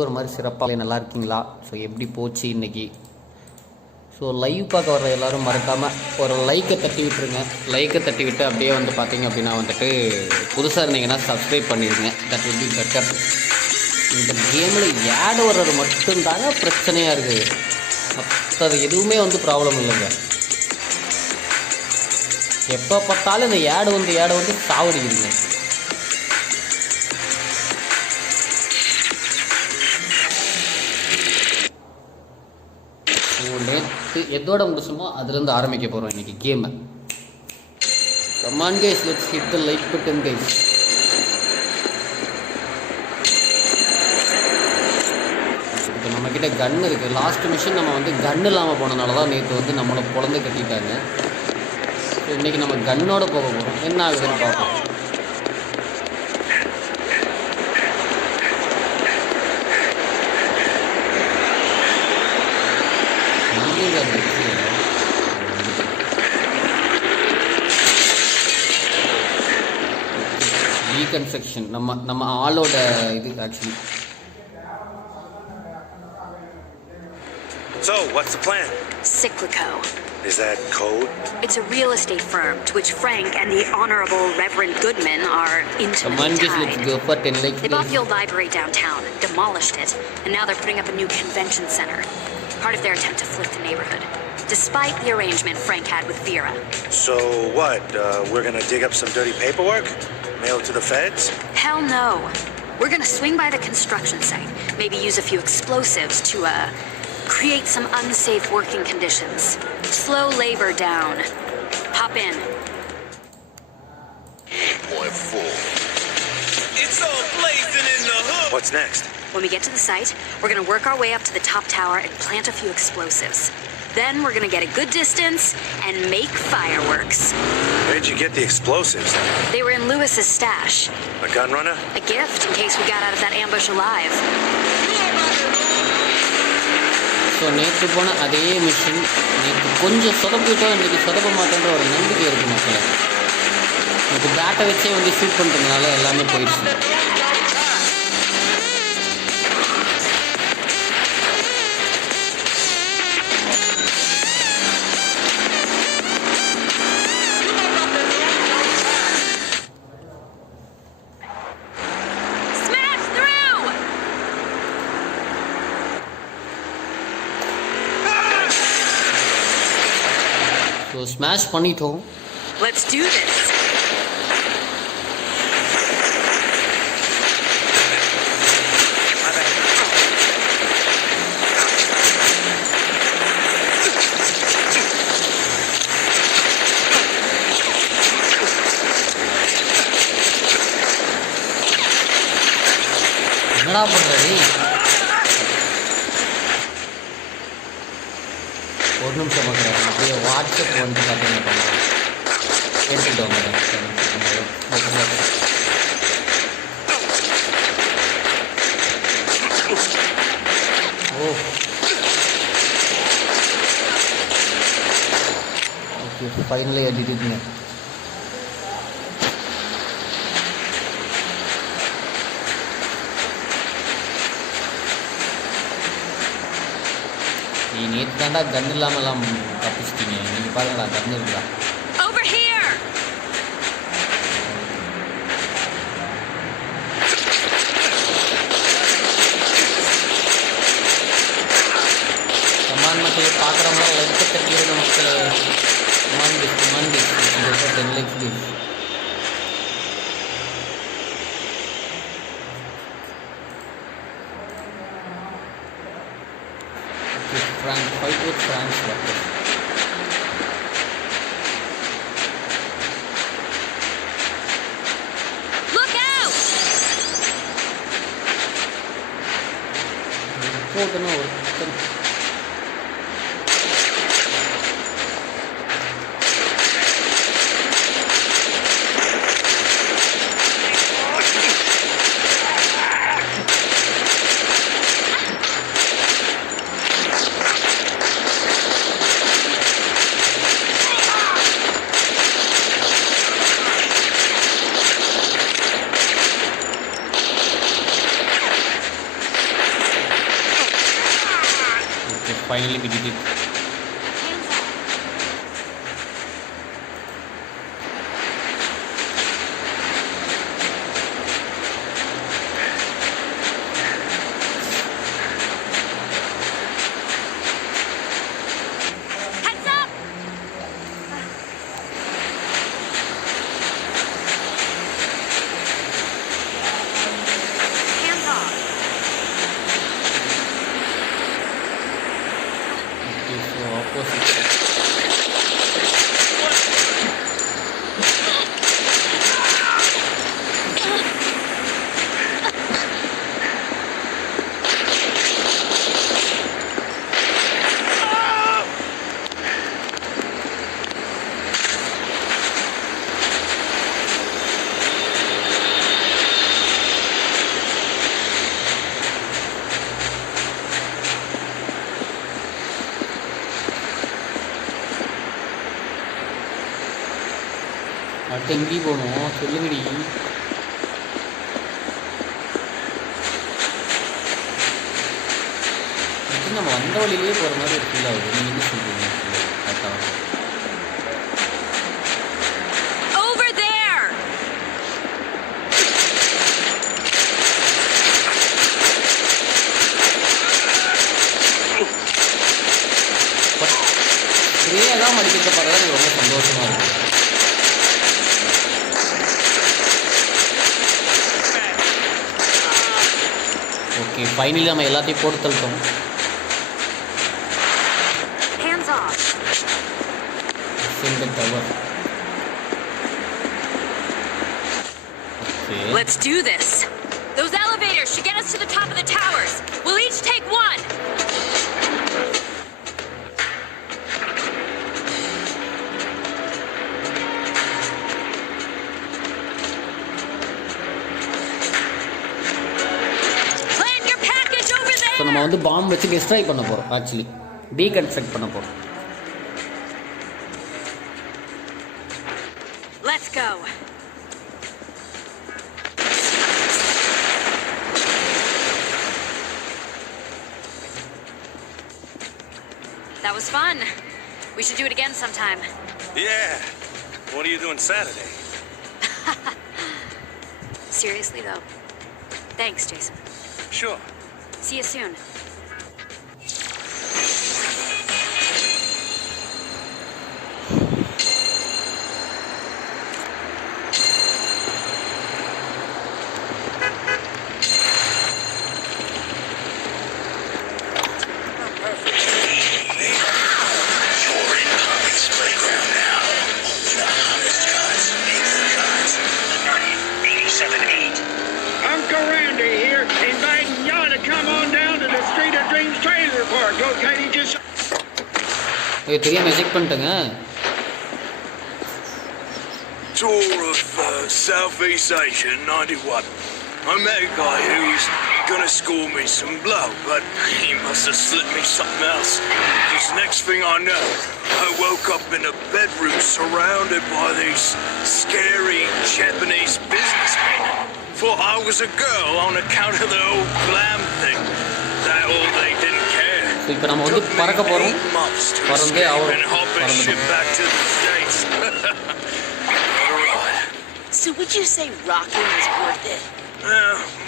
ஒரு மாதிரி சிறப்பாக நல்லா இருக்கீங்களா? ஸோ எப்படி போச்சு இன்னைக்கு? ஸோ லைவ் பார்க்க வர எல்லோரும் மறக்காமல் ஒரு லைக்கை தட்டி விட்டுருங்க. லைக்கை தட்டி விட்டு அப்படியே வந்து பார்த்தீங்க அப்படின்னா வந்துட்டு புதுசாக இருந்தீங்கன்னா சப்ஸ்கிரைப் பண்ணிடுங்க. That will be better. இந்த கேமில் ஆட் வர்றது மட்டும்தாங்க பிரச்சனையாக இருக்குது. மற்றது எதுவுமே வந்து ப்ராப்ளம் இல்லைங்க. எப்போ பார்த்தாலும் இந்த ஆடு வந்து சாவடிக்குதுங்க. நேற்று எதோட முடிச்சுமோ அதுலேருந்து ஆரம்பிக்க போகிறோம் இன்றைக்கி கேமை. Come on guys, let's hit the like button guys. இப்போ நம்மக்கிட்ட கன் இருக்குது. லாஸ்ட் மிஷன் நம்ம வந்து கன் இல்லாமல் போனதுனால தான் நேற்று வந்து நம்மளை குழந்தை கட்டிட்டாங்க. ஸோ இன்றைக்கி நம்ம கன்னோட போக போகிறோம். என்ன ஆகுதுன்னு பார்ப்போம். Reconstruction நம்ம ஆளோட இது actually. So, what's the plan? Cyclico. Is that code? It's a real estate firm to which Frank and the Honorable Reverend Goodman are intimately tied. They bought the old library downtown, demolished it, and now they're putting up a new convention center. Part of their attempt to flip the neighborhood. Despite the arrangement Frank had with Vera. So what? We're gonna dig up some dirty paperwork? Mail it to the feds? Hell no. We're gonna swing by the construction site. Maybe use a few explosives to, create some unsafe working conditions. Slow labor down. Hop in. Point full. It's all blazing in the hood. What's next? When we get to the site, we're gonna work our way up to the top tower and plant a few explosives. Then we're gonna get a good distance and make fireworks. Where'd you get the explosives? They were in Lewis's stash. A gun runner? A gift in case we got out of that ambush alive. So நேற்று போன அதே மிஷின் நேற்று கொஞ்சம் சொதப்பிட்டோம். இன்றைக்கி சொதப்ப மாட்டேன்ற ஒரு நம்பிக்கை இருக்குது மக்களை. எனக்கு பேட்டை வச்சே வந்து ஷூட் பண்ணுறதுனால எல்லாமே போயிடுச்சு. ஸோ ஸ்மாஷ் பண்ணிட்டோம். Let's do this. என்னடா பண்ணுறது? ஒரு நிமிஷம் பார்க்குறேன். அப்படியே வாட்ஸ்அப் வந்து பார்த்தீங்கன்னா எடுத்துகிட்டு வாங்க. ஓ ஓகே, ஃபைனலி எழுதிட்டீங்க. நீ நேற்று தாண்டா கன் இல்லாமலாம் தப்பிச்சிட்டீங்க. நீங்கள் பாருங்களா, கன் இருக்குதா? Over here. கமான் மக்களே, பார்க்குறவங்களா லைக் தட்டிடுங்க மக்களே. Come on this 10 likes this. Frank, fight with Frank's weapon. Look out! போட்டனா ஒரு finally we did it. அடுத்து எங்கேயும் போகணும் சொல்லுங்கடி. நம்ம வந்த வழியிலேயே போகிற மாதிரி ஒரு ஃபீல் ஆகுது. நீங்கள் என்ன சொல்கிறீங்க? கரெக்டாக ஸ்ப்ரேயெல்லாம் அடிக்கிறத பார்த்தா எனக்கு ரொம்ப சந்தோஷமாக இருக்குது. ஓகே, ஃபைனலி நம்ம எல்லாத்தையும் போட்டு தள்ளிட்டோம். Tower. Let's do this. Those elevators should get us to the top of the towers. We'll each take one. Plan your package over there. So நம்ம வந்து பாம் வச்சு டிஸ்ட்ராய் பண்ண போறோம். ஆக்சுவலி டீகன்ஸ்ட்ரக்ட் பண்ண போறோம். Let's go. That was fun. We should do it again sometime. Yeah. What are you doing Saturday? Seriously though. Thanks, Jason. Sure. See you soon. தெரியாம எஜெக்ட் பண்ணிட்டேங்க. Tour of Southeast Asia 91. I met a guy who was gonna score me some blow, but he must have slipped me something else. Because next thing I know, I woke up in a bedroom surrounded by these scary Japanese businessmen. Thought I was a girl on account of the old glam thing. That all they didn't care. இப்போ நம்ம வந்து பறக்க போறோம். பறந்தே ஆவறோம். So would you say rocking is worth it?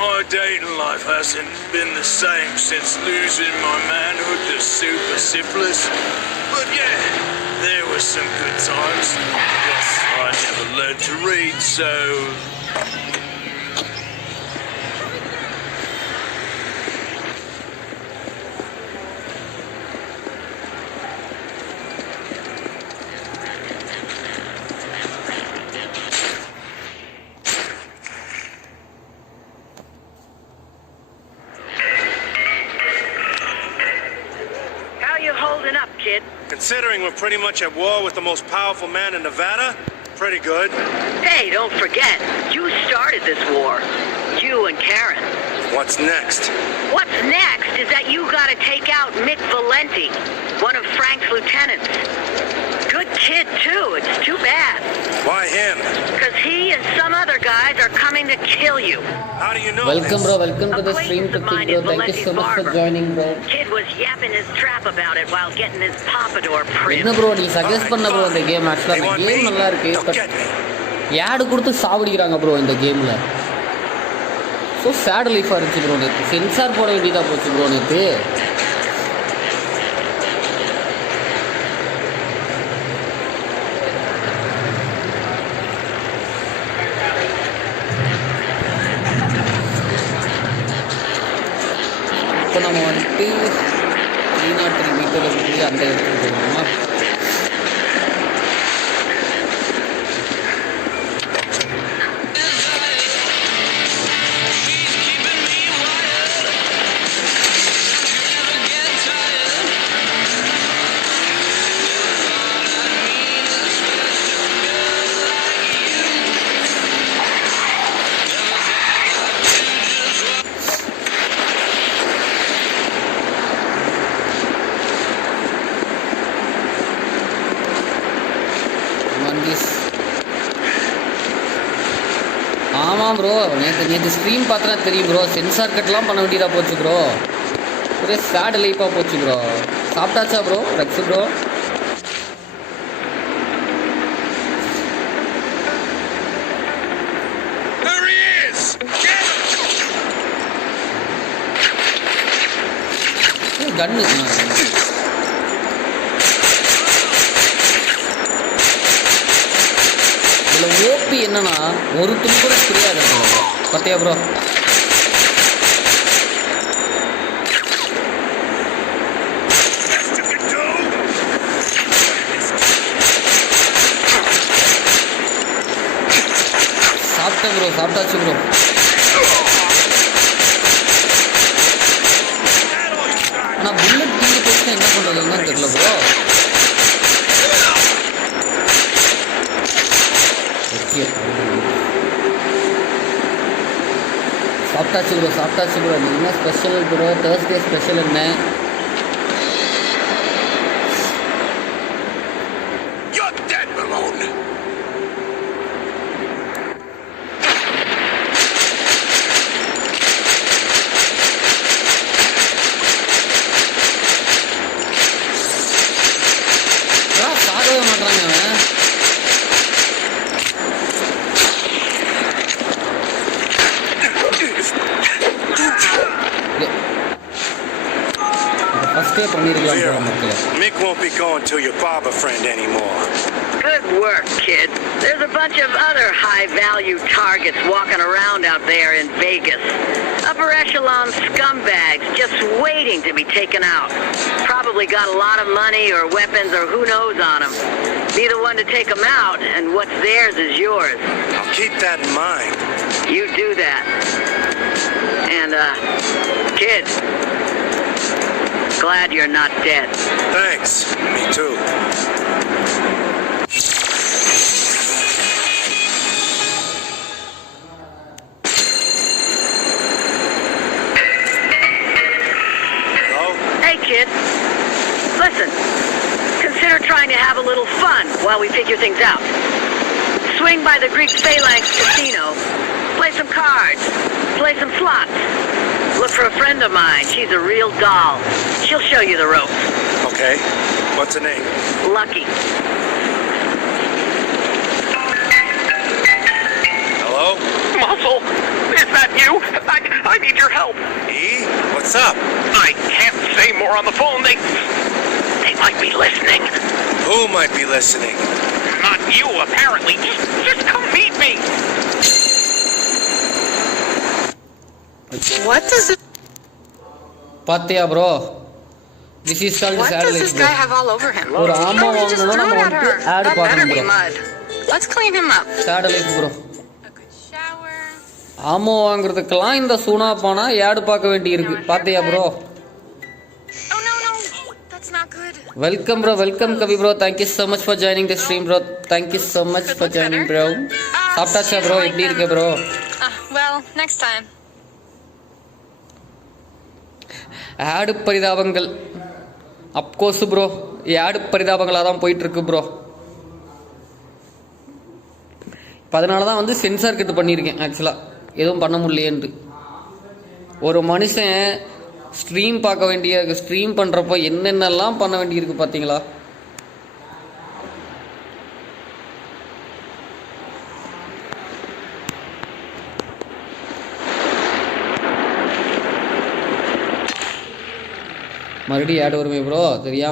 My dating life hasn't been the same since losing my manhood to super syphilis. But yeah, there were some good times. Plus, I never learned to read, so... Considering we're pretty much at war with the most powerful man in Nevada, pretty good. Hey, don't forget, you started this war. You and Karen. What's next? What's next is that you gotta take out Mick Valenti, one of Frank's lieutenants. Good kid, too. It's too bad. Why him? Because he and some other guys are coming to kill you. How do you know Welcome, this? bro. Welcome to the stream, bro. Thank you so much for joining, bro. Kid was yapping his trap about it while getting his pompadour என்ன primed. Bro நீ சஜஸ்ட் பண்ண ப்ரோ இந்த கேம் ஆக்சுவலாக They இந்த want game me? நல்லா இருக்கு Don't but get me. ஆடு கொடுத்து சாவடிக்கிறாங்க ப்ரோ இந்த கேமில். ஸோ சேட் லைஃபாக இருந்துச்சு ப்ரோ நேற்று. சென்சார் போட வேண்டியதாக போச்சு ப்ரோ நேற்று. இப்போ நம்ம வந்துட்டு 303 மீட்டரில் போய் அந்த இடத்துக்கு போகணுமா? ஆமாம் ப்ரோ, நேற்று ஸ்க்ரீன் பார்த்தனா தெரியும் ப்ரோ. சென்சார் கட்லாம் பண்ண வேண்டியதாக போச்சு ப்ரோ. ஒரே சேட் லைஃபாக போச்சு ப்ரோ. சாப்பிட்டாச்சா bro Rex bro? There he is! கன்னு இதில் ஓபி என்னன்னா ஒரு துணி கூட தெரியாது பார்த்தியா ப்ரோ? சாப்பிட்டேன் ப்ரோ, சாப்பிட்டாச்சு ப்ரோ. ஆனால் புல்லட் தீங்கி போச்சுன்னா என்ன பண்ணுறதுன்னு தெரியல ப்ரோ. ஓகே சாப்பிட்டாச்சு ப்ரோ, சாப்பிட்டாச்சு ப்ரோ. என்ன ஸ்பெஷல் ப்ரோ? தேர்ஸ்டே ஸ்பெஷல் என்ன? You're dead, Malone! சாகவே மாட்டாங்க அவன். ஃபஸ்ட்டே பண்ணிருக்கலாம் ப்ரோ மக்களை. Mick won't be going to your barber friend anymore. Good work, kid. There's a bunch of other high-value targets walking around out there in Vegas. Upper echelon scumbags just waiting to be taken out. Probably got a lot of money or weapons or who knows on them. Be the one to take them out, and what's theirs is yours. I'll keep that in mind. You do that. And, kid, glad you're not dead. Thanks. Me too. Hello? Hey, kid. Listen. Consider trying to have a little fun while we figure things out. Swing by the Greek Phalanx Casino. Play some cards. Play some slots. Look for a friend of mine. She's a real doll. She'll show you the ropes. Okay. What's her name? Lucky. Hello? Muscle, is that you? I need your help. E? What's up? I can't say more on the phone. They might be listening. Who might be listening? Not you, apparently. Just come meet me. What does it? பார்த்தியா bro? This is called What said does life this bro. guy have all over him? ஒரு ஆமா Oh, he just வாங்கணும்னா threw நம்ம it at வந்து her. Ad That better பார்க்கணும் be bro. mud. Let's clean him up. Sad life bro. A good shower. Ammo வாங்குறதுக்கெல்லாம் இந்த Soona Paana ad பார்க்க வேண்டியிருக்கு. பார்த்தியா bro? Oh no. That's not good. Welcome bro, welcome Kavi bro. Thank you so much for joining the stream bro. Thank you so much for joining bro. சாப்பிட்டாச்சா bro? எப்படி இருக்க bro? Well, next time. ஆடு பரிதாபங்கள் of course bro. ஆடு பரிதாபங்களாக தான் போயிட்டுருக்கு ப்ரோ. அதனால தான் வந்து சென்சார் கட்டு பண்ணியிருக்கேன் ஆக்சுவலாக. எதுவும் பண்ண முடியலேன்ட்டு. ஒரு மனுஷன் ஸ்ட்ரீம் பார்க்க வேண்டிய ஸ்ட்ரீம் பண்ணுறப்போ என்னென்னலாம் பண்ண வேண்டியிருக்கு பார்த்தீங்களா? மறுபடியும் ஆட் வருமே ப்ரோ சரியா?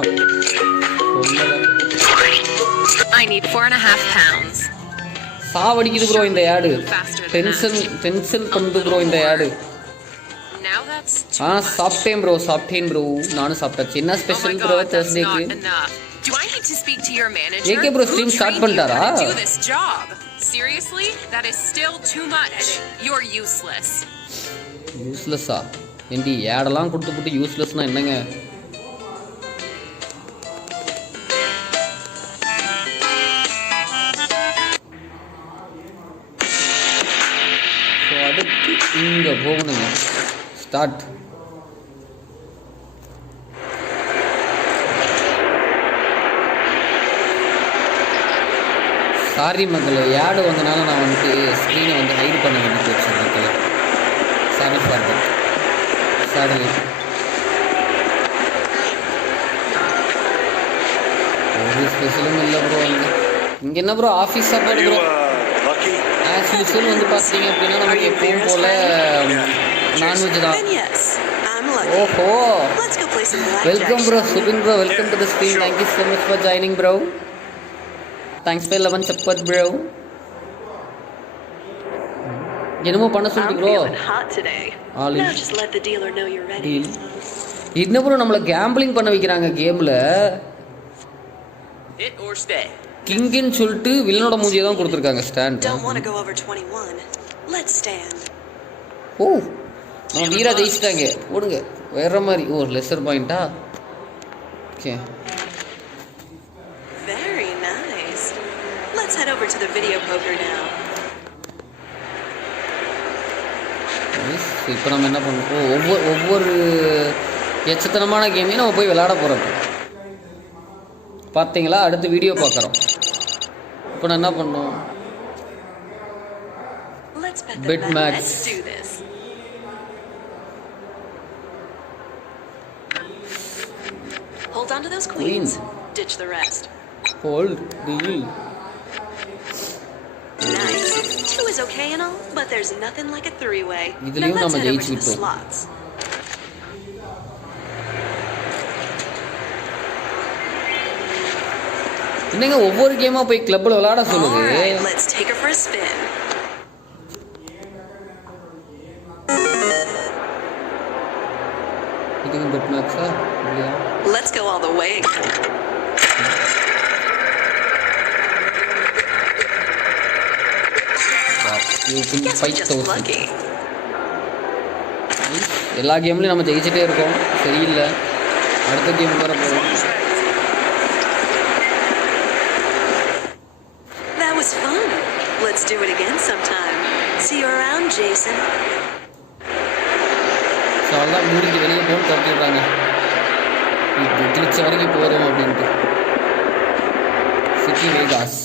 I need 4.5 pounds. சாவடிக்குது ப்ரோ இந்த ஆடு. டென்ஷன் பண்ணுது ப்ரோ இந்த ஆடு. சாப்பிட்டேன் ப்ரோ நானும் சாப்பிட்டாச்சு. என்ன ஸ்பெஷல் ப்ரோ Thursdayக்கு? Do I need to speak to your manager? AK bro stream start பண்ணிட்டாரா? Seriously? That is still too much. You're useless. யூஸ்லெஸ்ஸா? ஏண்டி ஆடெல்லாம் கொடுத்துட்டு யூஸ்லெஸ்னா என்னங்க? ஸோ அடுத்து இங்கே போகணுங்க. ஸ்டார்ட். சாரி மக்கள், ஆடு வந்தனால நான் வந்துட்டு ஸ்க்ரீனை வந்து ஹைட் பண்ண வேண்டியது வச்சு மக்கள். Sorry for that. சாரி. ஒரு ஸ்பெஷலும் இல்லை ப்ரோ. இங்கே என்ன ப்ரோ ஆஃபீஸ் சாப்பாடு ப்ரோ. ஆஸ் யூஸ்வல் வந்து பார்த்தீங்க அப்படின்னா நமக்கு எப்பவும் போல் நான்வெஜ் தான். ஓஹோ, welcome bro Subin bro, welcome to the screen. Thank you so much for joining bro. Thanks for 11 support bro. என்னமோ பண்ண சொல்லிட்டு ப்ரோ. என்ன ப்ரோ நம்மளை கேம்பிளிங் பண்ண வைக்கிறாங்க கேமில். கிங்குன்னு சொல்லிட்டு வில்லனோட மூஞ்சியை தான் கொடுத்துருக்காங்க ஸ்டாண்ட். ஓ நம்ம வீரா ஜெயிச்சிட்டாங்க போடுங்க வேற மாதிரி. ஓ லெசர் பாயிண்டா? Okay. Let's head over to the video poker now. இப்போ நம்ம என்ன பண்ணுறோம், ஒவ்வொரு எச்சத்தனமான கேமையும் நம்ம போய் விளையாட போகிறோம். பார்த்தீங்களா? அடுத்து வீடியோ பார்க்குறோம். இப்போ நான் என்ன பண்ணோம், பெட் max. Hold on to those queens. Ditch the rest. Hold deal. Nice. 2 is okay and all, but there's nothing like a three-way. Now let's head over to the slots. என்னங்க ஒவ்வொரு கேமா போய் கிளப்ல விளையாட சொல்லுது. Alright, let's take her for a spin. இதுக்கு பெட் மேக்ஸா இல்லையா? Let's go all the way. எல்லா கேம்லையும் நம்ம ஜெயிச்சிட்டே இருக்கோம். சரியில்லை, அடுத்த கேம் வர போகிறோம். That was fun. Let's do it again sometime. See you around, Jason. So அதெல்லாம் மூடிக்கு வெளியே போகணும் தப்பிடுறாங்க. இது திருச்சி வரைக்கும் போகிறோம் அப்படின்ட்டு. City Vegas.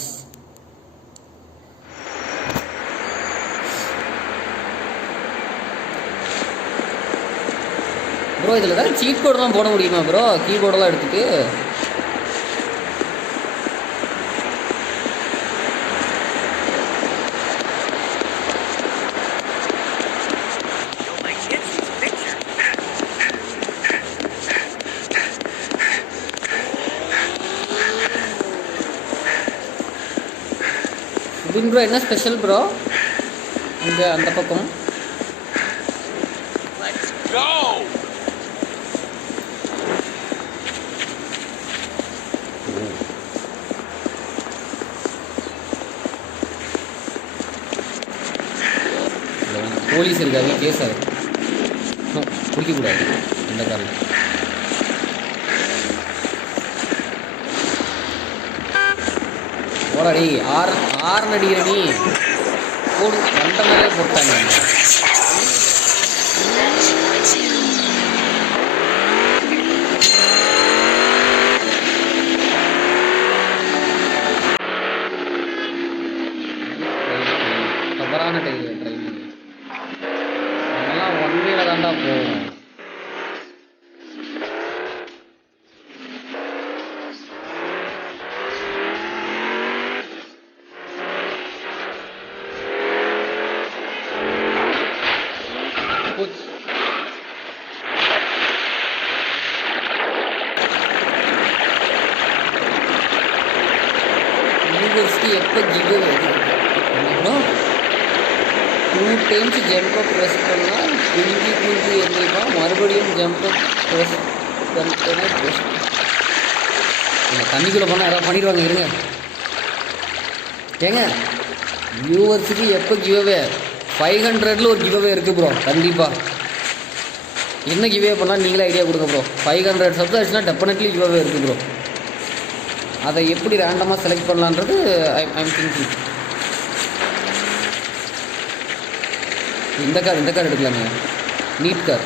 ப்ரோ இதில் ஏதாவது சீட் கோடெலாம் போட முடியுமா ப்ரோ? கீபோர்டெல்லாம் எடுத்துகிட்டு சுபின் ப்ரோ என்ன ஸ்பெஷல் ப்ரோ இங்கே அந்த பக்கம்? போலீஸ் இருக்காது, கேஸ் ஆகுது. குடிக்கக்கூடாது இந்த காரில். போடாடி ஆறு நடிகிற நீ போடு. கண்ட மாதிரியே போட்டாங்க. தவறான டைம் ட்ரைனிங் அதெல்லாம் ஒன்வேல தாண்டா போகும். எப்போ கிவ்அவே ப்ரோ 2 times ஜம்பை ப்ரெஸ் பண்ணால் குஞ்சு எண்ணிப்பா மறுபடியும் ஜம்பை ப்ரெஸ் பண்ணிட்டேன்னா ப்ரெஸ் தண்ணிக்குள்ளே போனால் யாராவது பண்ணிடுவாங்க இருங்க ஏங்க வியூவர்ஸுக்கு எப்போ கிவ்அவே 500ல் ஒரு கிவ்அவே இருக்குது ப்ரோ கண்டிப்பாக என்ன கிவ்அவே பண்ணால் நீங்களே ஐடியா கொடுங்க ப்ரோ 500 சப்ஸ் ஆச்சுன்னா டெஃபினெட்லி கிவ்அவே இருக்குது ப்ரோ அதை எப்படி ரேண்டமாக செலக்ட் பண்ணலான்றது ஐம் திங்கிங் இந்த கார் எடுக்கலாங்க நீட்டாக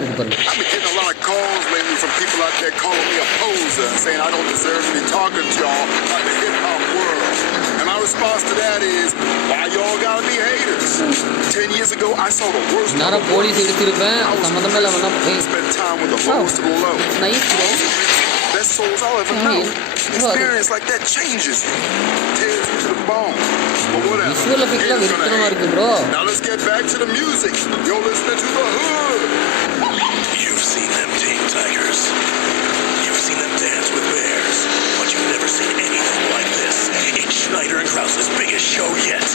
இருக்குது பாருங்க calls lately from people out there calling me a poser, saying I don't deserve to be talking to y'all about the hip-hop world. And my response to that is, why y'all gotta be haters? 10 years ago, I saw the worst of the world. I spent time with the lowest of the low. Best souls I'll ever know. Experience like that changes you. Tears you to the bone. But whatever. Now let's get back to the music. You're listening to the hood. You've seen them tame tigers. You've seen them dance with bears. But you've never seen anything like this. It's Schneider and Krause's biggest show yet.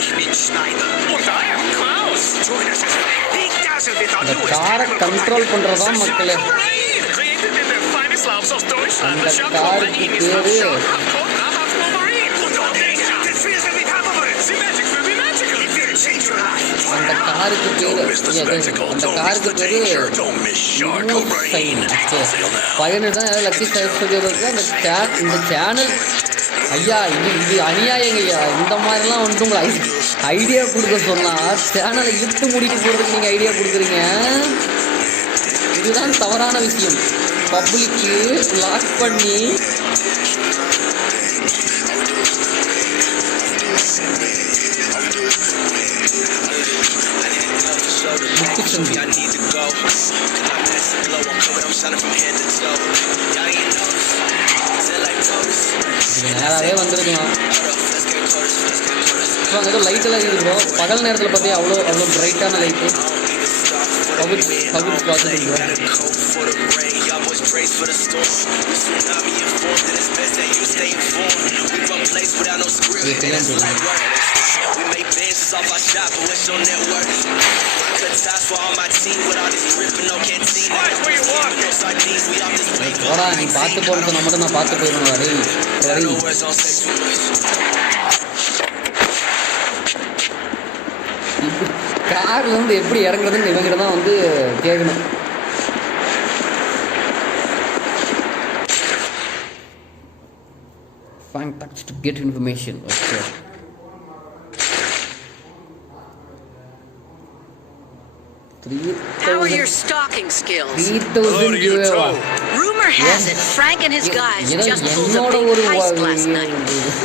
Ich bin Schneider. Und I am Kraus. Join us as big dazzle with our newest control பண்றதா மக்களே created in the finest labs of Deutschland. அந்த காருக்கு பேரு அந்த காருக்கு பேரு பையனு தான் லக்கி ஸ்டைல்ஸ் இந்த சேனல் ஐயா இது அநியாயங்க ஐயா இந்த மாதிரிலாம் வந்துட்டு உங்களுக்கு ஐடியா கொடுக்க சொன்னால் சேனலை இழுத்து மூடிட்டு போகிறதுக்கு நீங்கள் ஐடியா கொடுக்குறீங்க இதுதான் தவறான விஷயம் பப்ளிக்கு லாக் பண்ணி நேராகவே வந்துருக்கலாம் அங்கே ஏதோ லைட்டெல்லாம் இருக்கும் பகல் நேரத்தில் பார்த்தீங்க அவ்வளோ பிரைட்டான லைட்டு பகுதி பார்த்துருக்கோம் நீ பார்த்து போகிறது நம்ம தான் நான் பார்த்து போயிடணும் கார்ல இருந்து எப்படி இறங்குறதுன்னு இவங்கிட்ட தான் வந்து கேட்கணும் find touch to get information. Okay. How are your stalking skills? 3,000 giveaway. Rumor has it Frank and his guys just pulled a big heist last night,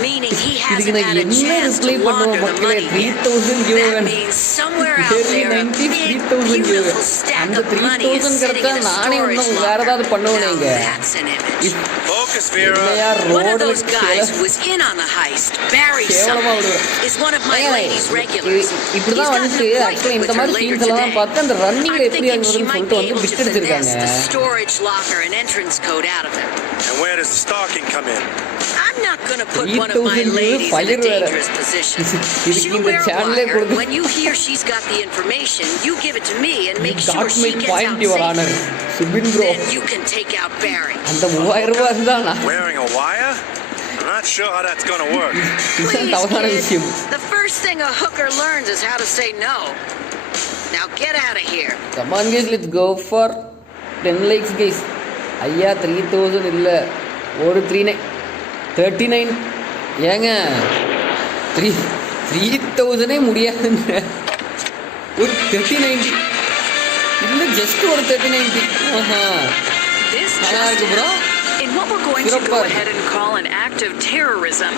meaning he hasn't had a chance to launder the money yet. That means somewhere out there a big, beautiful stack of money is sitting in a storage locker. Now that's an image. Focus, Vera. One of those guys who was in on the heist, Barry something, is one of my lady's regulars. He's got an appointment with her later today. I'm thinking she might be able to finesse the storage locker and entrance code out of him. And where does the stalking come in? I'm not going to put one of my ladies in a dangerous position. You wear a wire. When you hear she's got the information, you give it to me and make sure she gets out safe. Then you can take out Barry. Wearing a wire? I'm not sure how that's going to work. Please, kid. The first thing a hooker learns is how to say no. Now get out of here. Come on guys, let's go for 10 likes guys. ஐயா 3,000 இல்லை ஒரு 39 ஏங்க 3,000 முடியாதுங்க ஒரு 39 இல்லை ஜஸ்ட் ஒரு 39 நல்லா இருக்கு bro In what we're going to go ahead and call an act of terrorism,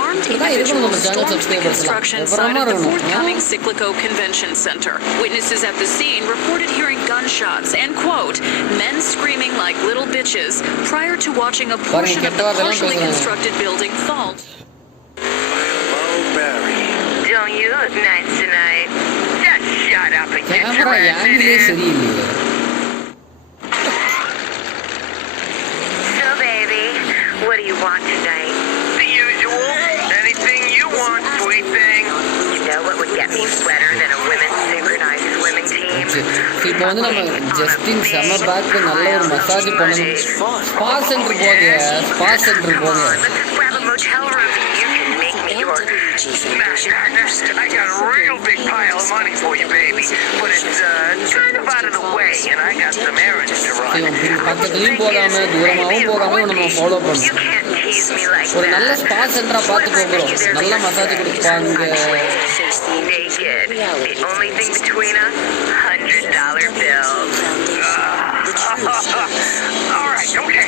armed individuals stormed the construction site of the forthcoming Cyclico Convention Center. Witnesses at the scene reported hearing gunshots and, quote, men screaming like little bitches prior to watching a portion of the partially constructed building fall. Hello, Barry. Don't you look nice tonight? Just shut up and get your ass in here. So, baby, what do you want to ஆயிடுச்சு. ஸோ இப்போ வந்து நம்ம ஜஸ்டின் செம பேக்கு நல்ல ஒரு மசாஜ் பண்ணணும். Spa centre போங்க, spa centre போங்க. I got a real big pile of money for you, baby. But it's kind of out of the way, and I got some errands to run. பக்கத்துலயும் போகாம தூரமாகவும் போகாம நம்ம ஃபாலோ பண்ணணும். ஒரு நல்ல ஸ்பா சென்டரா பார்த்து போகிறோம். நல்ல மசாஜ் கொடுப்பாங்க. Naked. The only thing between us, $100 bills. All right, okay.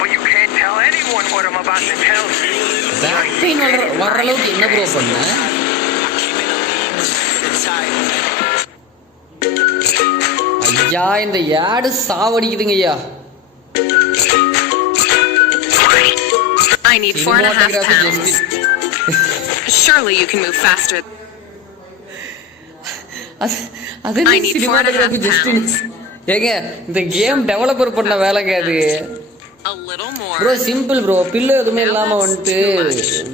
But you can't tell anyone what I'm about to tell you. Back pain வர்ற அளவுக்கு என்ன ப்ரோ பண்ண? ஐயா இந்த யாடு சாவடிக்குதுங்க ஐயா. I need 4.5 pounds. Surely you can move faster. அது சினிமாட்டோகிராஃபி ஜஸ்டின். ஏங்க இந்த கேம் டெவலப்பர் பண்ண வேலைங்க அது. A little more. Bro simple bro. Bill எதுவுமே இல்லாம வந்துட்டு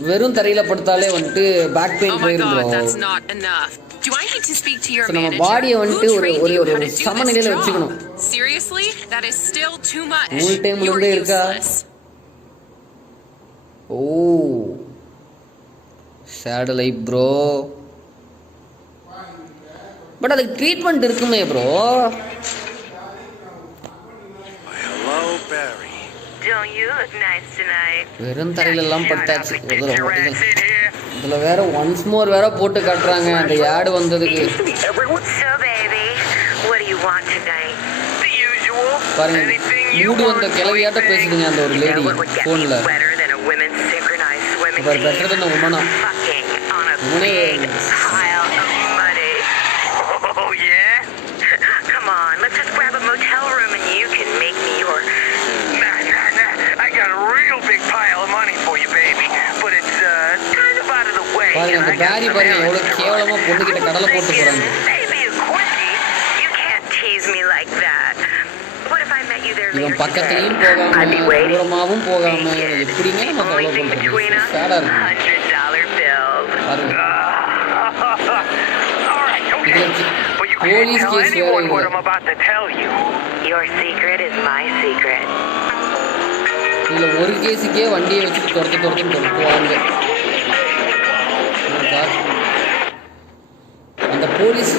வெறும் தரையில படுத்தாலே வந்துட்டு பேக் பெயின் போயிடும் bro. That's not enough. Do I need to speak to your நம்ம manager? பாடியை வந்துட்டு ஒரு சமநிலையில வச்சுக்கணும். Seriously? That is still too much. Full time உள்ளே இருக்கா? ஓ சேட் லைஃப் ப்ரோ. பட் அதுக்கு ட்ரீட்மெண்ட் இருக்குமே bro. Hello, Barry. Don't you look nice tonight? வெறும் தரையில எல்லாம் பட்டாச்சு. இதுல வேற ஒன்ஸ் மோர் வேற போட்டு காட்டுறாங்க அந்த ஆட் வந்ததுக்கு. So baby, what do you want tonight? The usual. பாருங்க மூடு வந்த கிளவியாட்ட பேசுதுங்க அந்த ஒரு லேடி போன்ல. Better than a women's synchronized swimming But better than a woman. Fucking on a big pile of money. Oh yeah. Come on, let's just grab a motel room and you can make me your. Nah. I got a real big pile of money for you, baby. But it's kind of out of the way. பாருங்க அந்த பேரி பாருங்க எவ்வளவு கேவலமா பொண்ணு கிட்ட கடலை போட்டு போறாங்க. Maybe a quickie. You can't tease me like that. What if I met you there later? இவன் பக்கத்துலயும் போகாம தூரமாவும் போகாம எப்படிங்க நம்ம ஃபாலோ பண்றது? சேடா இருக்கு. $100 bills. பாருங்க. All right, okay. But you can't tell anyone what I'm about to tell you. Your secret is my secret. இதுல ஒரு கேஸுக்கே வண்டியை வச்சுட்டு துரத்துன்னு போவாங்க. அந்த போலீஸ்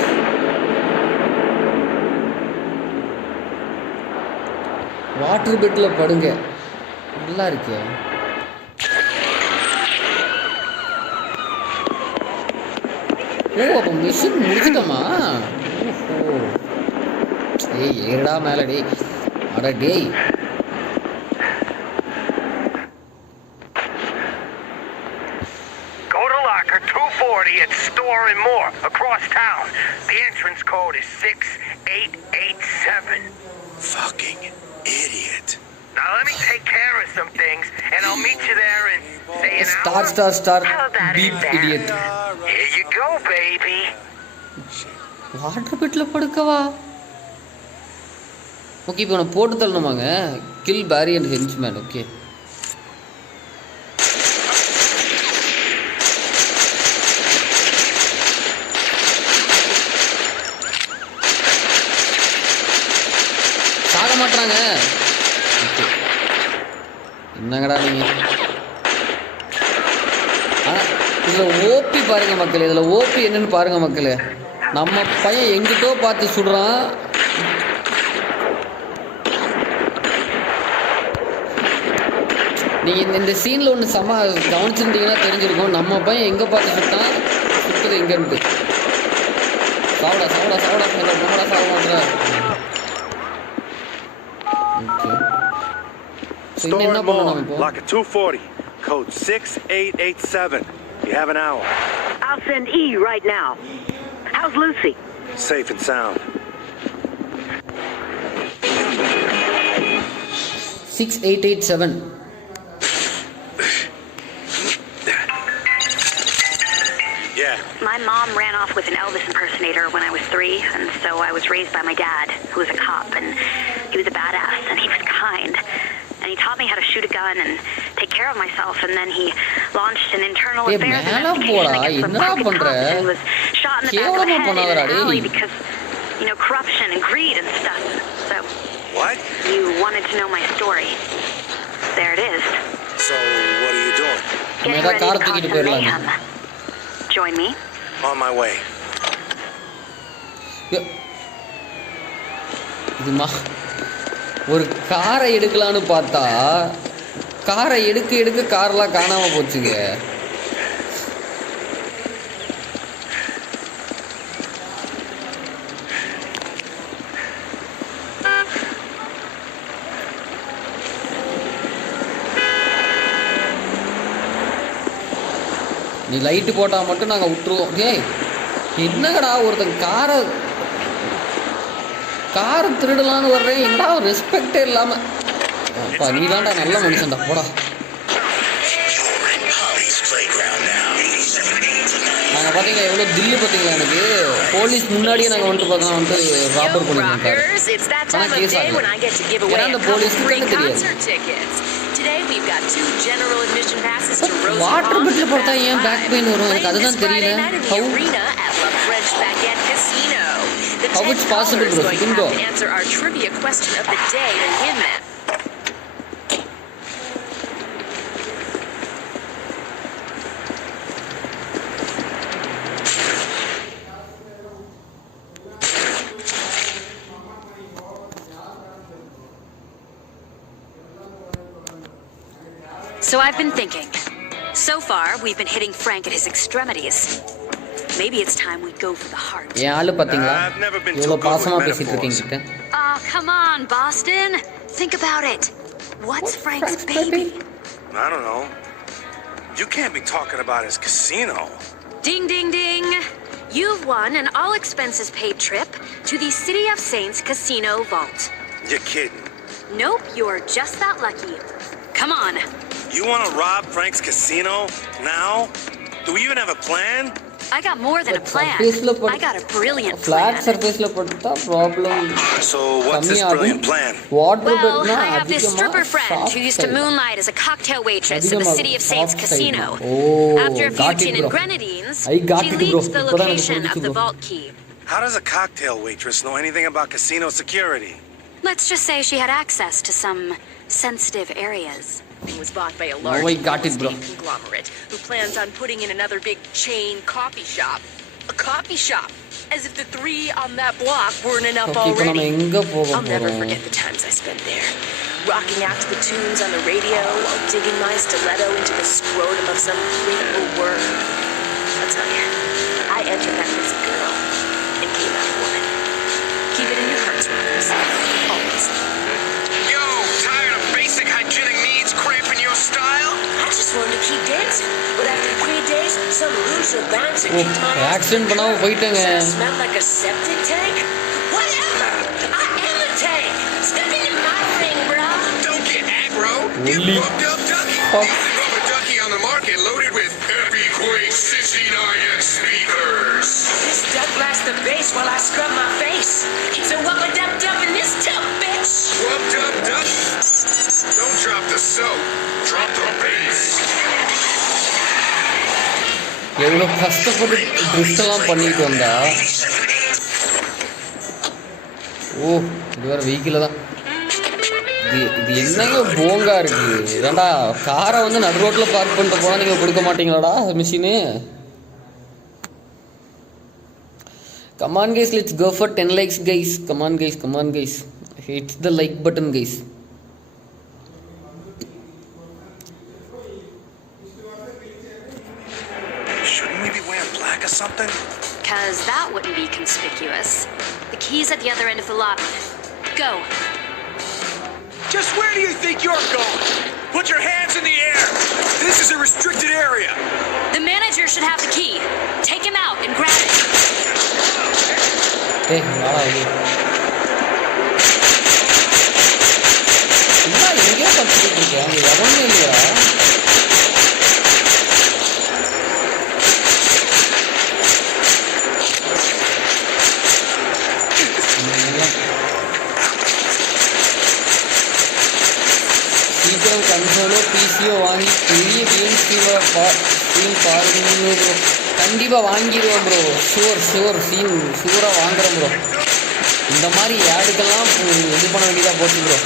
வாட்டர் பெட்ல படுங்க. நல்லா இருக்கு. ஓ அப்போ மிஷின் முடிச்சிட்டோமா? ஓஹோ ஏய் ஏடா மேல டேய். அட டேய் Go to locker 240 at Store and More across town. The entrance code is 6887. Fucking idiot. Now let me take care of some things, and I'll meet you there in, say, an hour. Start beep idiot. Here you go, baby. Water பெட்ல படுக்கவா? ஓகே இப்போ நான் போட்டு தள்ளணுமாங்க. கில் பேரி அண்ட் ஹென்ச்மேன். ஓகே சாக மாட்டாங்க. என்னங்கடா நீங்க? இதுல ஓபி பாருங்க மக்களே. இதுல ஓபி என்னன்னு பாருங்க மக்களே. நம்ம பையன் எங்கிட்டோ பார்த்து சுடுறான். நீங்க இந்த சீன்ல ஒன்று கவனிச்சிருந்தீங்கன்னா தெரிஞ்சிருக்கும். நம்ம பையன் எங்க பார்த்து சுட்டான், சுட்டுது எங்கன்ட்டு. சாவடா சாவ மாட்டா. Store and More, locker 240, code 6887. You have an hour. I'll send E right now. How's Lucy? Safe and sound. 6887. Yeah. My mom ran off with an Elvis impersonator when I was 3, and so I was raised by my dad, who was a cop, and he was a badass, and he was kind. And he taught me how to shoot a gun and take care of myself, and then he launched an internal affairs investigation against the fucking cops, and was shot in the back of the head in an alley because You know, corruption and greed and stuff. So... What? You wanted to know my story. There it is. So, what are you doing? Getting ready to cause some mayhem. Join me. On my way. இதுமா ஒரு காரை எடுக்கலான்னு பார்த்தா காரை எடுக்க கார்லாம் காணாம போச்சுங்க. நீ லைட்டு போட்டால் மட்டும் நாங்கள் விட்டுருவோம். ஏய் என்னங்கடா ஒருத்தன் காரை திருடலான்னு வர்றேன், என்னடா ரெஸ்பெக்டே இல்லாமல். அப்பா நீ தான்டா நல்ல மனுஷன்டா, போடா. நாங்கள் பார்த்தீங்களா எவ்வளோ தில்லு பார்த்தீங்களா, எனக்கு போலீஸ் முன்னாடியே நாங்கள் வந்துட்டு ராபர் பண்ணிருக்கோம். ஆனால் கேஸ் ஆகல, ஏன்னா அந்த போலீஸ்க்கு தெரியாது. வாட்டர் பெட்டில் பார்த்தா ஏன் பேக் பெயின் வரும், எனக்கு அதுதான் தெரியல. How it's possible, bro? Bingo. Answer our trivia question of the day and win that. So I've been thinking. So far, we've been hitting Frank at his extremities. Maybe it's time we go for the heart. ஏன் ஆளு பாத்தீங்களா இவ்வளவு பாசமா பேசிட்டு இருக்கீங்க. Oh, come on, Boston. Think about it. What's Frank's baby? I don't know. You can't be talking about his casino. Ding, ding, ding. You've won an all-expenses-paid trip to the City of Saints Casino Vault. You're kidding. Nope, you're just that lucky. Come on. You want to rob Frank's casino now? Do we even have a plan? I got more than a plan. I got a brilliant plan. Flat surface la patta problem. So what's this brilliant plan? Well, I have this stripper friend who used to moonlight as a cocktail waitress at the City of Saints Casino. After a few gin and grenadines, she leaked the location of the vault key. How does a cocktail waitress know anything about casino security? Let's just say she had access to some sensitive areas. It was bought by a large conglomerate who plans on putting in another big chain coffee shop. A coffee shop! As if the 3 on that block weren't enough already. I'll never forget the times I spent there. Rocking out to the tunes on the radio while digging my stiletto into the scrotum of some grateful worm. I'll tell you, I entered that as a girl and came out a woman. Keep it in your hearts, Rose. Always. Yo, tired of basic hygienic needs cramping your style? I just wanted to keep dancing, but after 3 days, some loser bouncer kicked my ass. Accident பண்ணாம போயிட்டங்க. Smell like a septic tank? Whatever! I am a tank! Step into my ring, bro! Don't get aggro! Get booked up, ducky! Rubber ducky on the market loaded with Heavy Quake 69 speakers. This duck blasts the bass while I scrub my face. It's a wubba duck duck in this tub, bitch! Rubbed up, duck. Don't drop the soap. Drop the bass. எவ்வளோ கஷ்டப்பட்டு ட்ரிஸ்டெல்லாம் பண்ணிட்டு வந்தா. ஓ இது வேறு வெஹிக்கிள் தான். இது என்னங்க போங்கா இருக்கு. ஏன்டா காரை வந்து நடு ரோட்டில் பார்க் பண்ணிட்டு போனால் நீங்கள் கொடுக்க மாட்டீங்களாடா machine. Come on guys, let's go for 10 likes guys. Come on guys. Hit the like button guys. Shouldn't we be wearing black or something? Cause that wouldn't be conspicuous. The key's at the other end of the lobby. Go. Just where do you think you're going? Put your hands in the air. This is a restricted area. The manager should have the key. Take him out and grab it. Hey, எங்கே பார்த்துட்டு இருக்கேன், அங்கே எவனுமே இல்லையா? சீக்கிரம் கன்சோலோ பிசியோ வாங்கி பெரிய கேம் ஸ்க்ரீன் பாருங்க ப்ரோ. கண்டிப்பாக வாங்கிடுவோம் ப்ரோ. ஷூராக வாங்குறோம் ப்ரோ. இந்த மாதிரி ஆடுக்கெல்லாம் இது பண்ண வேண்டியதாக போச்சு ப்ரோ.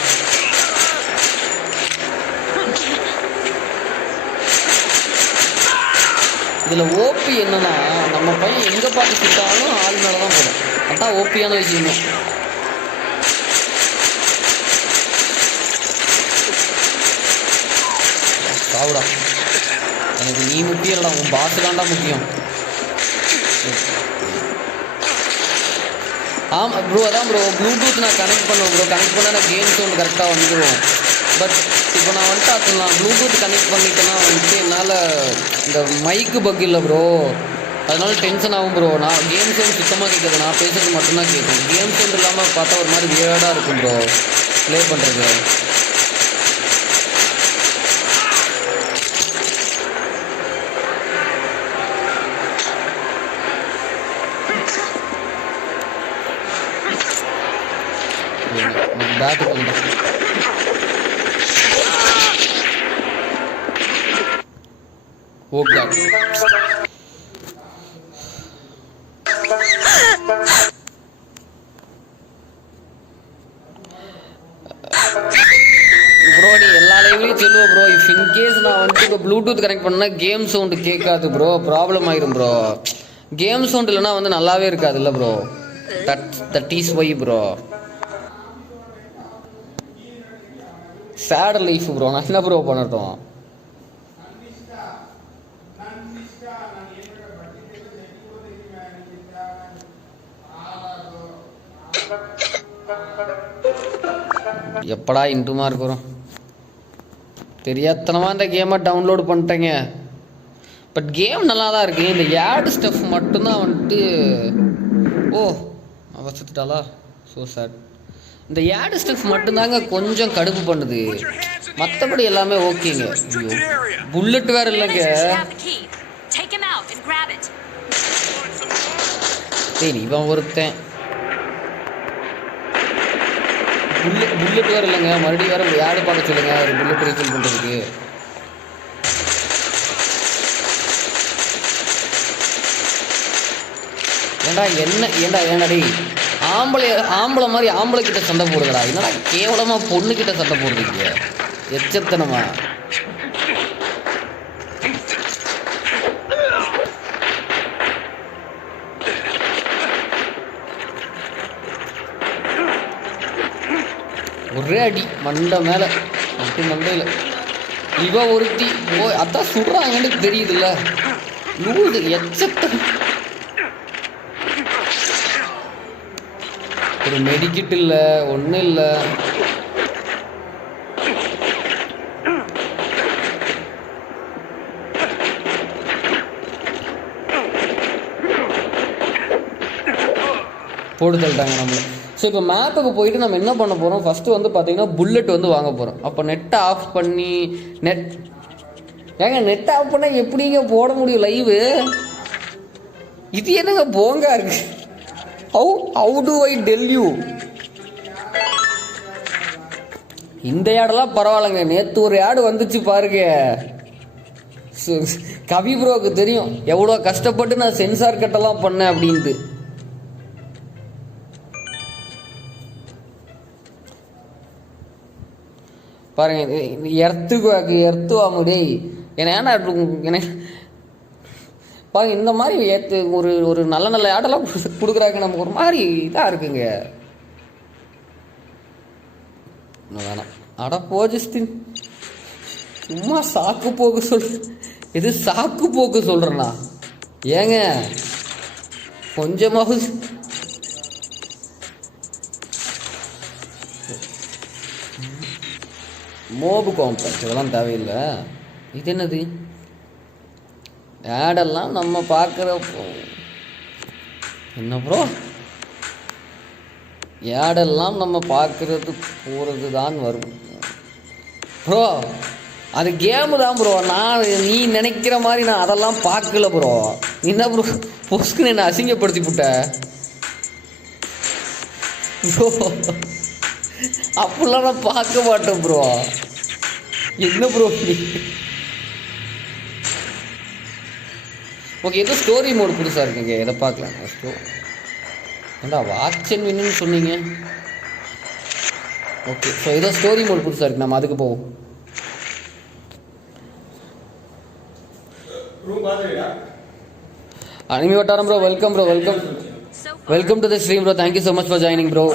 இதில் ஓபி என்னன்னா நம்ம பையன் எங்கே பார்த்து சுட்டாலும் ஆள் மேலே தான் போடும். அதான் ஓபியான விஷயமே. சாவுடா, எனக்கு நீ முக்கியம் இல்லைடா, உன் பாசு தான்டா முக்கியம். ஆமாம் ப்ரோ, அதான் ப்ரோ ப்ளூடூத் நான் கனெக்ட் பண்ணுவேன் ப்ரோ. கனெக்ட் பண்ணால் நான் கேம் சவுண்ட் கரெக்டாக வந்துடுவோம். பட் இப்போ நான் வந்துட்டு அது நான் ப்ளூடூத் கனெக்ட் பண்ணிட்டேன்னா வந்துட்டு என்னால் இந்த மைக்கு பக் இல்லை ப்ரோ, அதனால டென்ஷன் ஆகும் ப்ரோ. நான் கேம் சவுண்ட் சுத்தமாக கேட்குது, நான் பேசுறது மட்டும்தான் கேட்கும். கேம் சவுண்ட் இல்லாமல் பார்த்தா ஒரு மாதிரி வியர்டாக இருக்கும் ப்ரோ ப்ளே பண்ணுறது. பேட்டு பண்ணுறேன். ஓகே ப்ரோ, நீ எல்லா லைவ்லையும் சொல்லுவேன் ப்ரோ. இஃப் இன்கேஸ் நான் வந்துட்டு இப்போ ப்ளூடூத் கனெக்ட் பண்ணால் கேம் சவுண்டு கேட்காது ப்ரோ, ப்ராப்ளம் ஆயிரும் ப்ரோ. கேம் சவுண்ட் இல்லைனா வந்து நல்லாவே இருக்காது இல்லை bro. That is why bro. Sad life bro, நான் என்ன ப்ரோ பண்ணட்டும்? எப்படா இன்ட்ரூமா இருக்கிறோம்? தெரியாதனமா இந்த கேமை டவுன்லோட் பண்ணிட்டேங்க. பட் கேம் நல்லா தான் இருக்கு. இந்த ஆட் ஸ்டஃப் மட்டும்தான் வந்துட்டு அவசரத்துட்டாளா, ஸோ சேட். இந்த ஆட் ஸ்டஃப் மட்டும்தாங்க கொஞ்சம் கடுப்பு பண்ணுது, மற்றபடி எல்லாமே ஓகேங்க. புல்லட் வேற இல்லைங்க. சரி, இவன் ஒருத்தன் புல்லட் வேற இல்லைங்க. மறுபடியும் வேற யாரு பார்க்க சொல்லுங்க ஒரு புல்லட் ரீஃபில் பண்ணுறதுக்கு. ஏன்டா ஆம்பளை மாதிரி ஆம்பளை கிட்ட சண்டை போடுறா. என்னடா கேவலமா பொண்ணு கிட்ட சண்டை போடுறீங்க, எச்சத்தனமா. ஒரே அடி மண்டை மேல, மண்டையில. இவ ஒருத்தி அதான் சுடுறாங்கன்னு தெரியுதுல்ல, நூறு எச்சத்தனம். ஒரு மெடிக்கிட் இல்லை, ஒன்றும் இல்லை. போட்டு தள்ளிட்டாங்க நம்மளை. ஸோ இப்போ மேப்புக்கு போயிட்டு நம்ம என்ன பண்ண போகிறோம்? ஃபஸ்ட்டு வந்து பார்த்தீங்கன்னா புல்லட் வந்து வாங்க போகிறோம். அப்போ நெட்டை ஆஃப் பண்ணி நெட் ஆஃப் பண்ணால் எப்படிங்க போட முடியும் லைவு? இது என்னங்க போங்கா இருக்கு. How do I tell you? இந்த ஆடெல்லாம் பரவாயில்லைங்க. நேற்று ஒரு ஆடு வந்துச்சு பாருங்க. கவி ப்ரோக்கு தெரியும் எவ்வளோ கஷ்டப்பட்டு நான் சென்சார் கட்டெல்லாம் பண்ணேன் அப்படின்ட்டு. பாருங்க, எர்த்து வாங்க டேய். ஏன்னா எனக்கு பாருங்க, இந்த மாதிரி ஒரு நல்ல நல்ல ஆடெல்லாம் கொடுக்குறாங்க. நமக்கு ஒரு மாதிரி இதாக இருக்குங்க. வேணாம், அட போஜஸ்டின் சும்மா சாக்கு போக்கு இது சாக்கு போக்கு சொல்கிறேண்ணா. ஏங்க கொஞ்சமாவது மோபு காம்ப்ளெக்ஸ் இதெல்லாம் தேவையில்லை. இது என்னது? ஆடெல்லாம் நம்ம பார்க்குறப்போ என்ன ப்ரோ? ஆடெல்லாம் நம்ம பார்க்குறது போகிறது தான் வரும் ப்ரோ. அது கேமு தான் ப்ரோ. நீ நினைக்கிற மாதிரி நான் அதெல்லாம் பார்க்கல ப்ரோ. என்ன ப்ரோ பொஸ்க்குன்னு என்ன அசிங்கப்படுத்தி விட்ட ப்ரோ? அப்படிலாம் நான் பார்க்க மாட்டேன் ப்ரோ. என்ன ப்ரோ? ஓகே, ஏதோ ஸ்டோரி மோடு புதுசாக இருக்குங்க, எதை பார்க்கலாம். ஏண்டா வாட்ச் அண்ட் வின்னு சொன்னீங்க. ஓகே, ஸோ ஏதோ ஸ்டோரி மோட் புதுசாக இருக்குது, நம்ம அதுக்கு போவோம். அனிமி வட்டாரம் bro, welcome bro, welcome to the stream bro. Thank you so much for joining bro.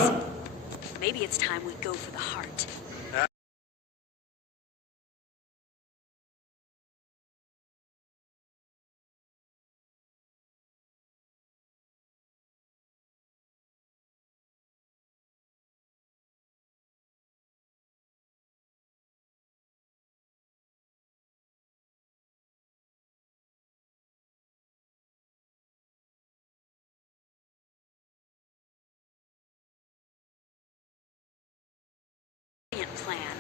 Maybe it's time we go for the heart. Plan.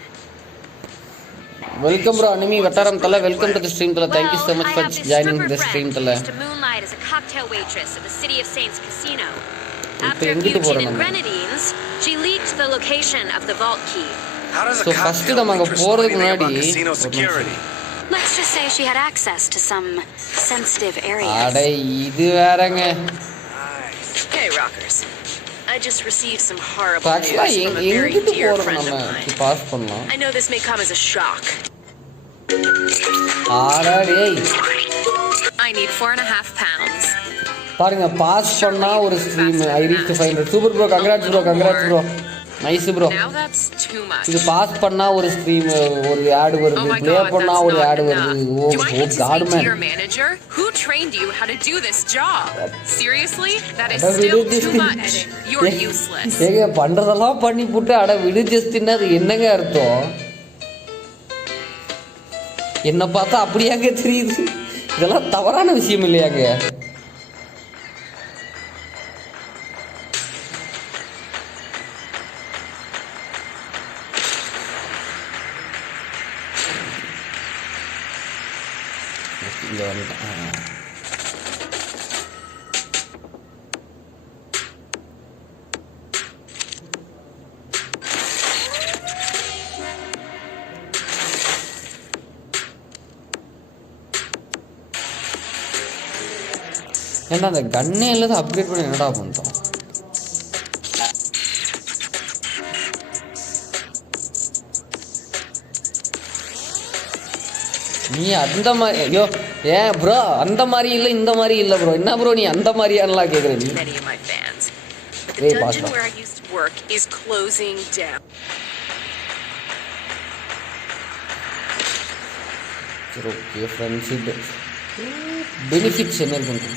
Welcome bro, Animi Vataram Tala. Welcome to the stream Tala. Thank you so much for joining the stream Tala. To moonlight as a cocktail waitress at the City of Saints Casino. After a few gin and grenadines, she leaked the location of the vault key. How does a cocktail waitress know anything about casino security? Let's just say she had access to some sensitive areas. Adai idu veranga. Hey rockers. I just received some horrible news from a very dear friend of mine. I know this may come as a shock. I need 4.5 pounds. பாருங்க, பாஸ் பண்ணா ஒரு stream I reach 500. Super bro, congrats bro. Nice bro. இது பாஸ் பண்ணா ஒரு ஸ்ட்ரீம் ஒரு ad வருது, ப்ளே பண்ணா ஒரு ஆட் வருது. Oh god man. Who trained you how to do this job? Seriously? That is still too much. You're useless. ஏங்க பண்றதெல்லாம் பண்ணி போட்டு அட விடு ஜஸ்டின்னா அது என்னங்க அர்த்தம்? என்ன பார்த்தா அப்படியாங்க தெரியுது? இதெல்லாம் தவறான விஷயம் இல்லையாங்க? ஏன்னா அந்த கன்னே இல்லாத அப்டேட் பண்ணி என்னடா பண்ணிட்டோம்? நீ அந்த மாதிரி ஐயோ ஏன் ப்ரோ அந்த மாதிரி இல்லை இந்த மாதிரி இல்லை ப்ரோ. என்ன ப்ரோ நீ அந்த மாதிரியானலாம் கேட்குற நீ? The dungeon where I used to work is closing down. Okay, friendship benefits என்ன இருக்கு?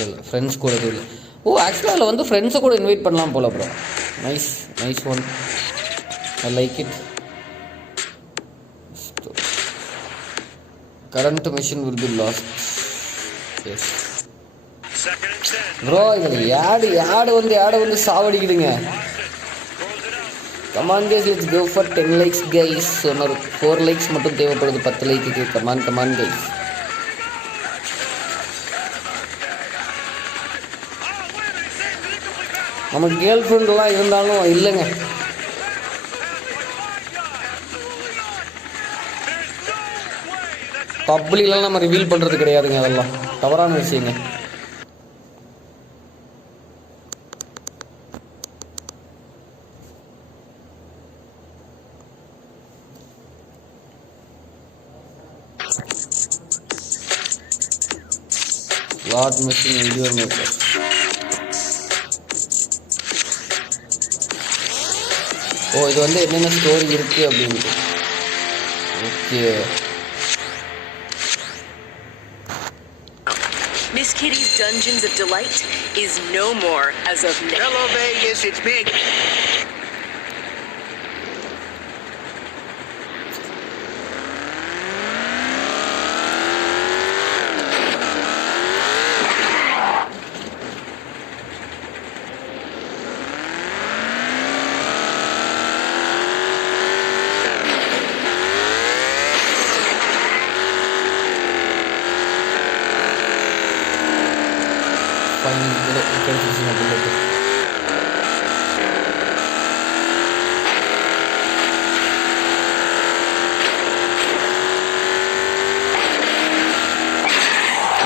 இல்லை ஃப்ரெண்ட்ஸ் கூட இல்லை. ஓ ஆக்சுவலாக அதில் வந்து ஃப்ரெண்ட்ஸை கூட இன்வைட் பண்ணலாம் போல bro. Nice one, I like it. Current mission will be lost. Yes. Bro, இதில் ஆடு வந்து சாவடிக்குதுங்க. Come on guys, let's go for 10 likes guys. இன்னொரு 4 likes மட்டும் தேவைப்படுது 10 லைக்கு. Come on guys. நம்ம கேர்ள் ஃப்ரெண்ட்லாம் இருந்தாலும் இல்லைங்க. பப்ளிக்லாம் நம்ம ரிவீல் பண்ணுறது கிடையாதுங்க, அதெல்லாம் தவறான விஷயங்க. Slot machine video maker. Oh இது வந்து என்னென்ன ஸ்டோரி இருக்குது அப்படின்ட்டு. Okay, Miss Kitty's Dungeons of Delight is no more as of now. Hello, Vegas, it's me.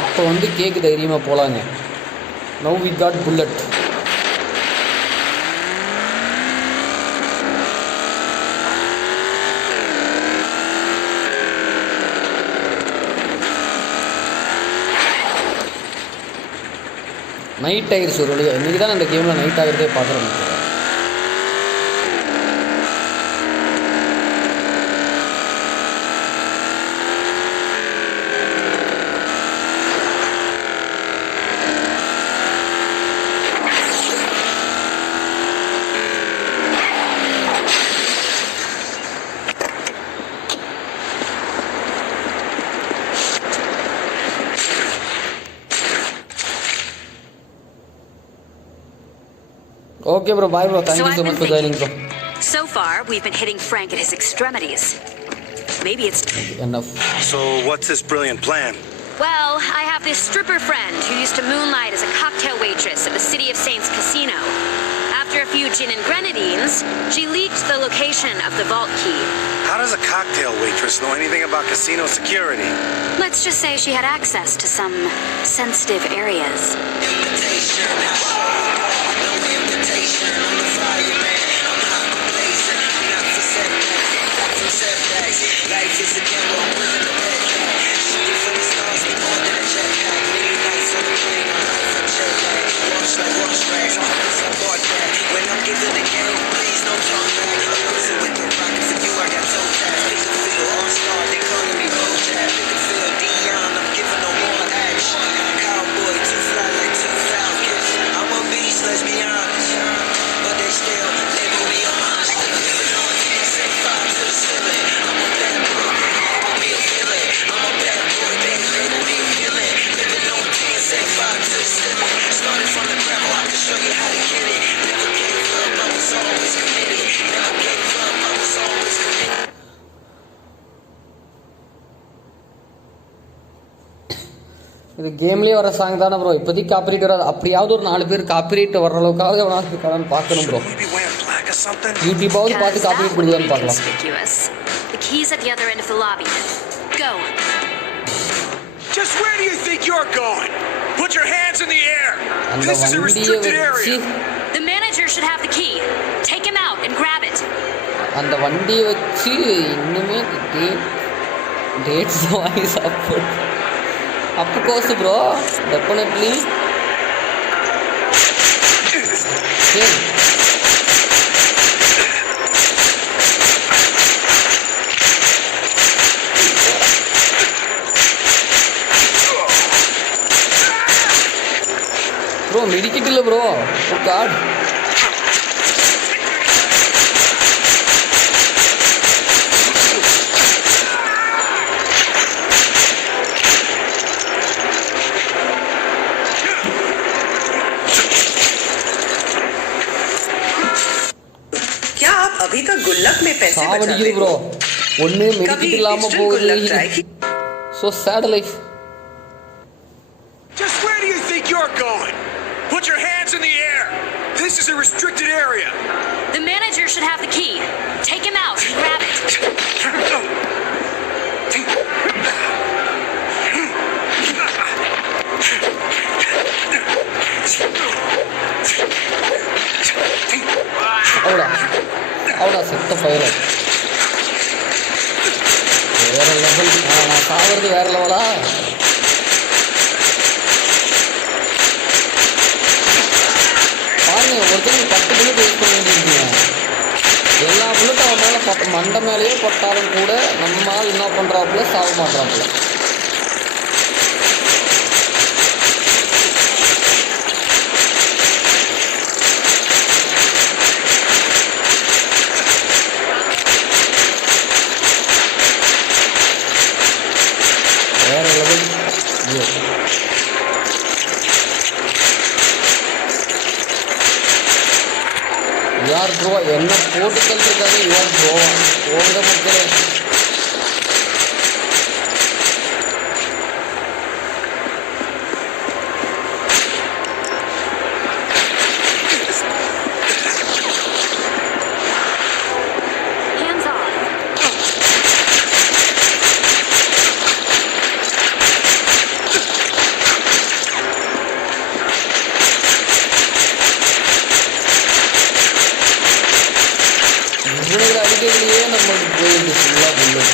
இப்போ வந்து கேக்கு தைரியமாக போகலாங்க. Now we got bullet. Night ஆகிடுச்சு ஒரு வழியாக. இன்றைக்கி தான் அந்த கேமில் நைட் ஆகிறதே பார்க்குறேன். Okay, bro. Bye, bro. Thank you so much for joining, bro. So far, we've been hitting Frank at his extremities. Maybe it's enough. So, what's this brilliant plan? Well, I have this stripper friend who used to moonlight as a cocktail waitress at the City of Saints casino. After a few gin and grenadines, she leaked the location of the vault key. How does a cocktail waitress know anything about casino security? Let's just say she had access to some sensitive areas. இது கேம்லேயே வர சாங் தானே ப்ரோ. இப்போதைக்கு காப்பிரைட் வராது. அப்படியாவது ஒரு 4 பேர் காப்பிரைட் வர்ற அளவுக்காக எவனாவது பார்க்கணும் ப்ரோ. யூடியூபாவது பார்த்து காப்பிரைட் கொடுக்குதான்னு பார்க்கலாம். The keys at the other end of the lobby. Go. Just where do you think you're going? Put your hands in the air. This is a restricted area. The manager should have the key. Take him out and grab it. அந்த வண்டியை வச்சு இன்னுமே dates voice Of course, bro. Definitely. Okay. Bro, medikit illa bro. Oh God. अभी तक गुल्लक में पैसे बचाते ब्रो ஒண்ணே மெடிக்கெட் இல்லாம போகுது. So sad life. Just where do you think you're going? Put your hands in the air. This is a restricted area. The manager should have the key. Take him out and grab it. அவடா செத்த பயிர வேற லெவல். நான் சாவறது வேற லெவலா. பாருங்க, ஒருத்தர் 10 புல்லட் யூஸ் பண்ண வேண்டியிருக்கீங்க. எல்லா புல்லட்டும் அவன் மேலே மண்டை மேலேயே பட்டாலும் கூட நம்மால் என்ன பண்ணுறாப்புல சாக மாட்டாப்புல. யார் ப்ரோ என்ன போட்டு தள்ளிருக்காங்க? யார் ப்ரோ போகிற மக்களே.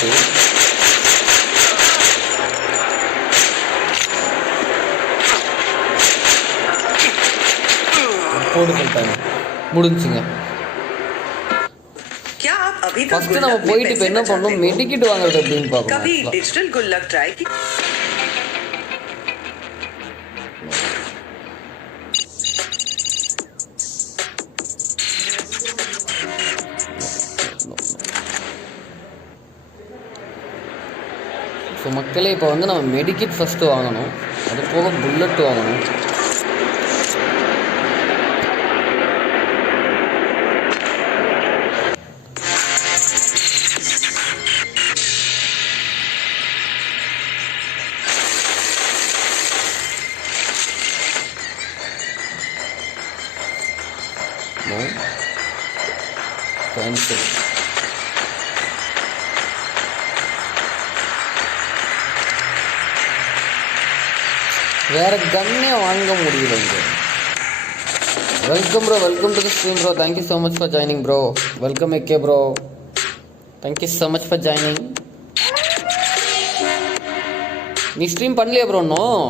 ஓகே போடு பண்ணிட்டாங்க முடிஞ்சுங்க ஃபர்ஸ்ட் நம்ம போயிட்டு இப்போ என்ன பண்ணணும் மெடிக்கிட் வாங்குறது அப்படின்னு பார்க்கணும் डिजिटल गुल्लक ट्राई की ஸோ மக்களே இப்போ வந்து நம்ம மெடிக்கிட் ஃபஸ்ட்டு வாங்கணும் அது போக புல்லட் வாங்கணும் கேன்சல் வேற கன்னே வாங்க முடியலைங்க welcome bro welcome to the stream bro thank you so much for joining bro welcome AK bro thank you so much for joining நீ ஸ்ட்ரீம் பண்ணலையா ப்ரோ இன்னும்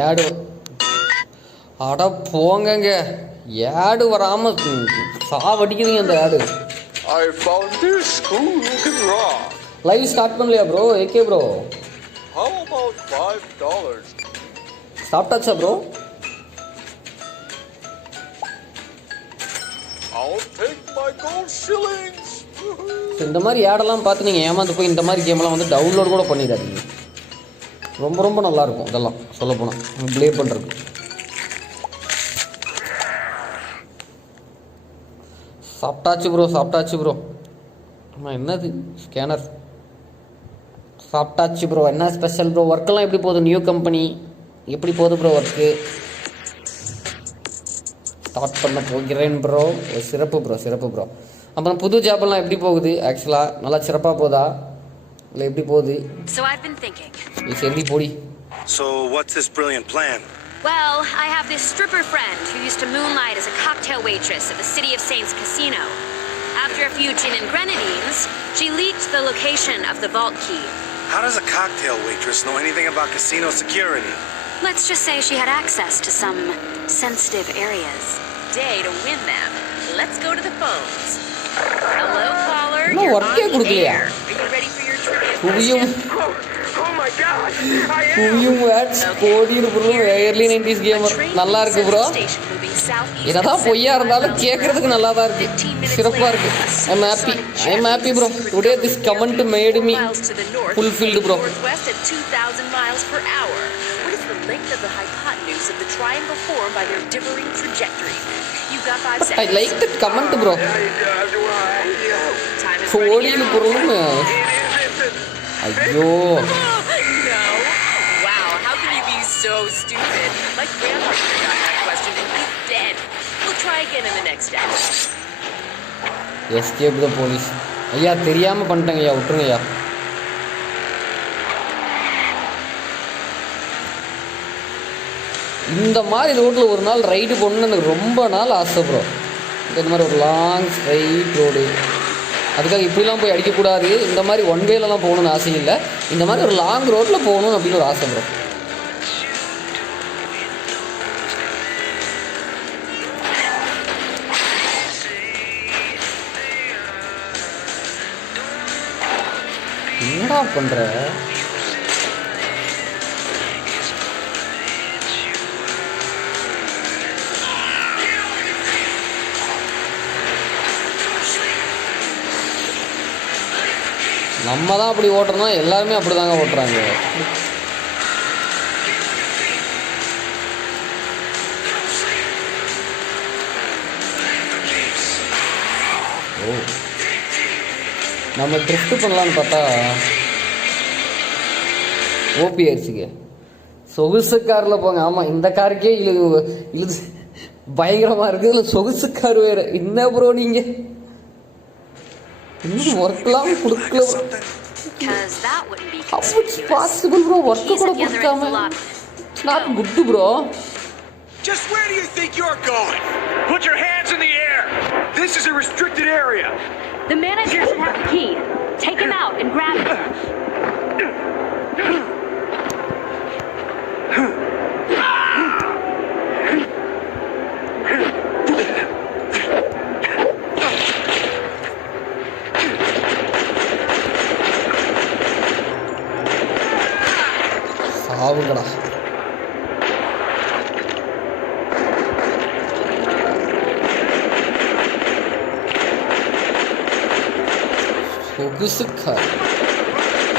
ஏடு அட போங்கங்க ஏடு வராம சாவடிக்குதுங்க அந்த ஏடு லைவ் ஸ்டார்ட் பண்ணலையா ப்ரோ ஏகே ப்ரோ சாப்பிட்டாச்சா ப்ரோ இந்த மாதிரி ஏடெல்லாம் பார்த்து நீங்கள் ஏமாந்து போய் இந்த மாதிரி கேமெல்லாம் வந்து டவுன்லோட் கூட பண்ணிடாதீங்க ரொம்ப ரொம்ப நல்லாயிருக்கும் இதெல்லாம் சொல்லப்போனால் ப்ளே பண்ணுறது சாப்பிட்டாச்சு ப்ரோ ஆமாம் என்னது ஸ்கேனர் சாப்பிட்டாச்சு ப்ரோ என்ன ஸ்பெஷல் ப்ரோ ஒர்க்கெல்லாம் எப்படி போகுது நியூ கம்பெனி எப்படி போகுது ப்ரோ ஒர்க்கு ஸ்டார்ட் பண்ண போகிறேன் ப்ரோ சிறப்பு ப்ரோ அப்புறம் புது ஜாபெல்லாம் எப்படி போகுது ஆக்சுவலாக நல்லா சிறப்பாக போதா இல்லை எப்படி போகுது So I've been thinking. சரி போடி So what's this brilliant plan? Well, I have this stripper friend who used to moonlight as a cocktail waitress at the City of Saints casino. After a few gin and grenadines, she leaked the location of the vault key. How does a cocktail waitress know anything about casino security? Let's just say she had access to some sensitive areas. Day to win them. Let's go to the phones. Hello, caller. No, You're what on are the you air. Are you ready for your trivia Who question? Oh my gosh, I am. Who words கோடிரு bro early 90s gamer நல்லா இருக்கு ப்ரோ இததான் பொய்யா இருந்தாலும் கேட்கறதுக்கு நல்லா தான் இருக்கு சிறப்பா இருக்கு ஐ am happy bro today this comment made me fulfilled bro Northwest at 2,000 miles per hour. What is the length of the hypotenuse of the triangle formed by their differing trajectories? You've got 5 seconds. I like that comment bro Time is கோடிரு bro ஐயோ No. Wow, how can you be so stupid? My grandfather got that question and he's dead. We'll try again in the next hour. escape the police ஐயா தெரியாம பண்ணிட்டேங்க ஐயா விட்டுருங்க ஐயா இந்த மாதிரி ரோட்டில் ஒரு நாள் ரைடு போகணுன்னு எனக்கு ரொம்ப நாள் ஆசை ப்ரோ இந்த மாதிரி ஒரு லாங் ஸ்ட்ரைட் ரோடு அதுக்காக இப்படிலாம் போய் அடிக்கக்கூடாது இந்த மாதிரி ஒன் வேலலாம் போகணுன்னு ஆசை இல்லை இந்த மாதிரி ஒரு லாங் ரோட்டில் போகணும் அப்படின்னு ஒரு ஆசை ப்ரோ என்னடா பண்ணுற நம்ம தான் அப்படி ஓட்டுறோம்னா எல்லாருமே அப்படி தாங்க ஓட்டுறாங்க ஓ நம்ம ட்ரிஃப்ட் பண்ணலான்னு பார்த்தா ஓபி ஆயிடுச்சுங்க. சொகுசு காரில் போங்க. ஆமாம், இந்த காருக்கே இழுது பயங்கரமாக இருக்குது. இல்லை சொகுசு கார் வேறு. என்ன ப்ரோ நீங்கள் இன்னும் ஒர்க்லாம் கொடுக்கல. How it's possible bro? Work கூட கொடுக்காம. It's not good bro. Just where do you think you're going? Put your hands in the air. This is a restricted area. The manager should have the key. Take him out and grab it. சாவுங்கடா. சொகுசு கார்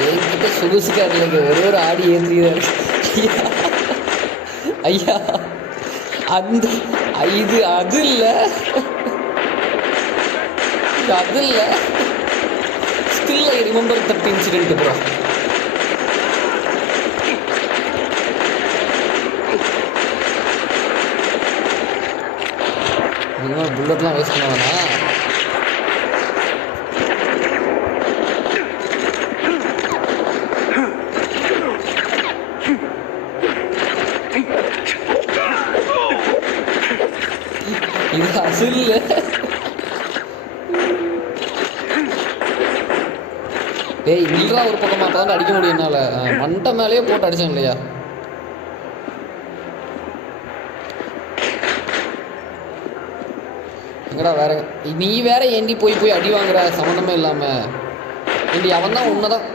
என்கிட்ட சொகுசு கார் இல்லைங்க, ஒரு ஆடி ஏற்றிக்கிறாரு. ஐயா அந்த இது அது இல்லை, அது இல்லை. Still I remember that incident bro. இன்னும் புல்லட்லாம் வேஸ்ட் பண்ண வேணாம். இது அது இல்லை. டேய் இல்லா ஒரு பக்கம் மாட்டாதான் அடிக்க முடியும் என்னால. மண்டை மேலேயே போட்டு அடிச்சேன் இல்லையா. எங்கடா வேற நீ வேற ஏண்டி போய் அடி வாங்குற சம்மந்தமே இல்லாம. ஏண்டி அவன் தான் உன்னதான்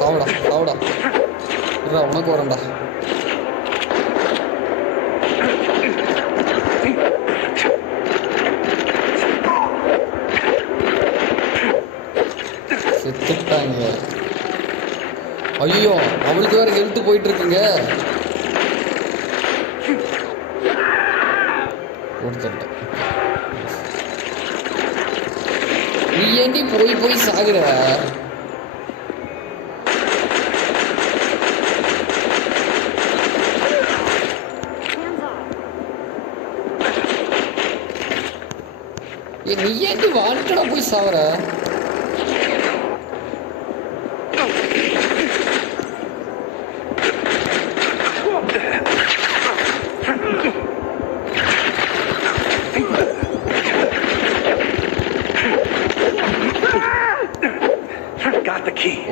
சாவுடா சாவுடா. இல்ல உனக்கு வரேன்டா. செத்துட்டாங்க. ஐயோ அவளுக்கு வேற ஹெல்த் போயிட்டு இருக்குங்க. நீ ஏண்டி போய் சாகுற. நீ ஏண்டி வாண்டடா போய் சாகுற.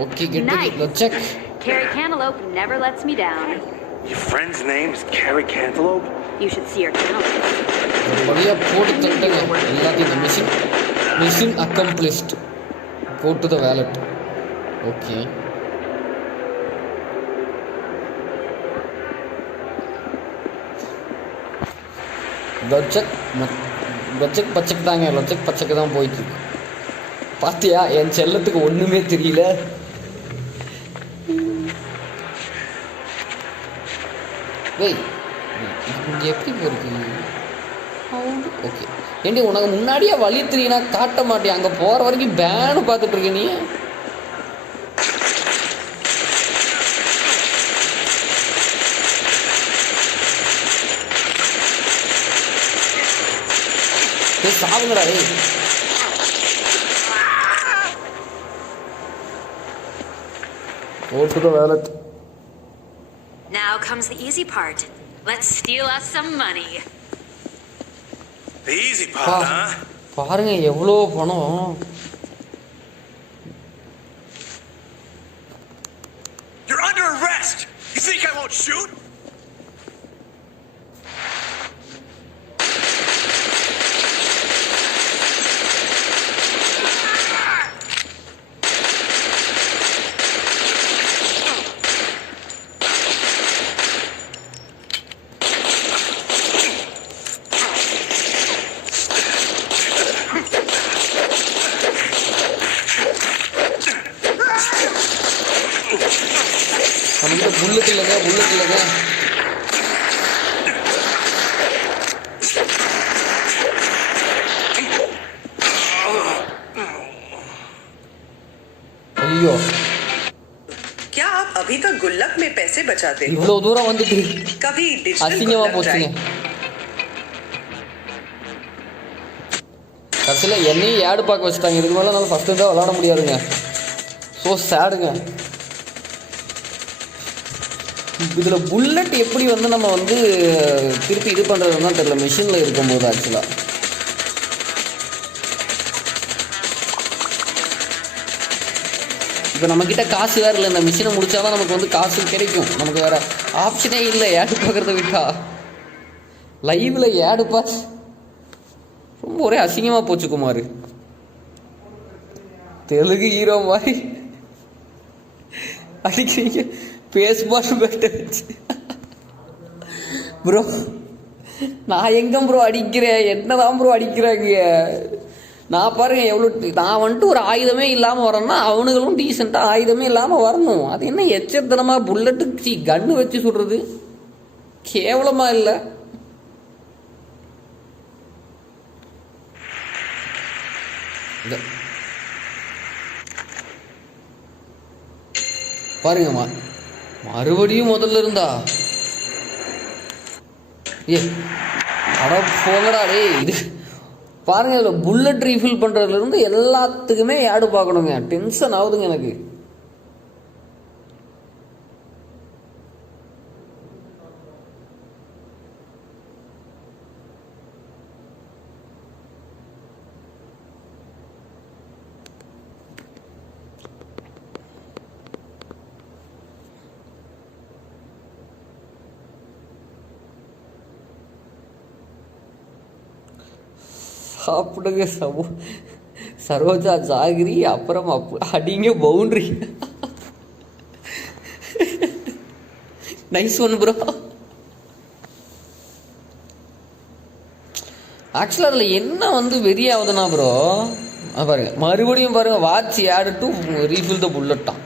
Okay, get nice. Let's check. Carrie Cantaloupe never lets me down. Your friend's name is Carrie Cantaloupe? You should see her cantaloupe. बढ़िया फोड़ चलते हैं எல்லாத்தையும் mission accomplished. Go to the wallet. Okay. லொச்சக் பச்சக்கு தாங்க. லொச்சக் பச்சக்கு தான் போயிட்டு இருக்கு. பாத்தியா என் செல்லத்துக்கு ஒண்ணுமே தெரியல. வெய் இங்க எப்படி போறது. ஓகே ஏண்டி உனக்கு முன்னாடியே வழி தெரியுனா காட்ட மாட்டியா. அங்க போற வரைக்கும் பேனு பார்த்துட்டு இருக்க நீ. சாவுங்கடா. Go to the wallet. Now comes the easy part. Let's steal us some money. The easy part, huh? பாருங்க எவ்வளோ பணம். You're under arrest. You think I won't shoot? நம்மகிட்ட புல்லட் இல்லைங்க. तो गुल्लक में पैसे बचाते हो। இவ்வளவு தூரம் வந்துட்டு कभी डिजिटल அசிங்கமா गुल्लक போச்சுங்க. ट्राई। கடைசியில் என்னையும் ஏடு பார்க்க வச்சுட்டாங்க. இதுக்கு மேலே என்னால் ஃபஸ்ட்டு தான் விளாட முடியாதுங்க. ஸோ சேடுங்க. இதில் புல்லட் எப்படி வந்து நம்ம வந்து திருப்பி இது பண்ணுறதுன்னு தான் தெரியல மிஷினில் இருக்கும்போது. ஆக்சுவலாக இப்போ நம்மக்கிட்ட காசு வேறு இல்லை. இந்த மிஷினை முடித்தாதான் நமக்கு வந்து காசு கிடைக்கும். நமக்கு வேறு ஆப்ஷனே இல்லை ஏடு பார்க்குறத விட்டா. லைவில் ஏடு பார்த்து ரொம்ப ஒரே அசிங்கமாக போச்சு குமார். தெலுங்கு ஹீரோ மாதிரி அடிக்கிறீங்க பேஸ்பால் பேட்டை வச்சு. ப்ரோ நான் எங்கே ப்ரோ அடிக்கிறேன்? என்னதான் ப்ரோ அடிக்கிறாங்க? நான் பாருங்க எவ்வளோ நான் வந்துட்டு ஒரு ஆயுதமே இல்லாமல் வரேன்னா அவனுங்களும் டீசெண்டாக ஆயுதமே இல்லாமல் வரணும். அது என்ன எச்சத்தனமாக புல்லட்டு கன்று வச்சு சுடுறது கேவலமாக இல்லை? பாருங்கம்மா மறுபடியும் முதல்ல இருந்தா அட போங்கடா டே. இது பாருங்க இதில் புல்லட் ரீஃபில் பண்ணுறதுலேருந்து எல்லாத்துக்குமே ஆடு பார்க்கணுங்க. டென்ஷன் ஆகுதுங்க எனக்கு. சாப்பிடுங்க சரோஜா ஜாகிரி அப்புறம் அடிங்க பவுண்டரி. Nice one bro. ஆக்சுவலாக அதில் என்ன வந்து வெறியாகுதுன்னா ப்ரோ பாருங்க மறுபடியும் பாருங்க வாட்ச் ஆடு டு ரீஃபில் த புல்லட்டான்.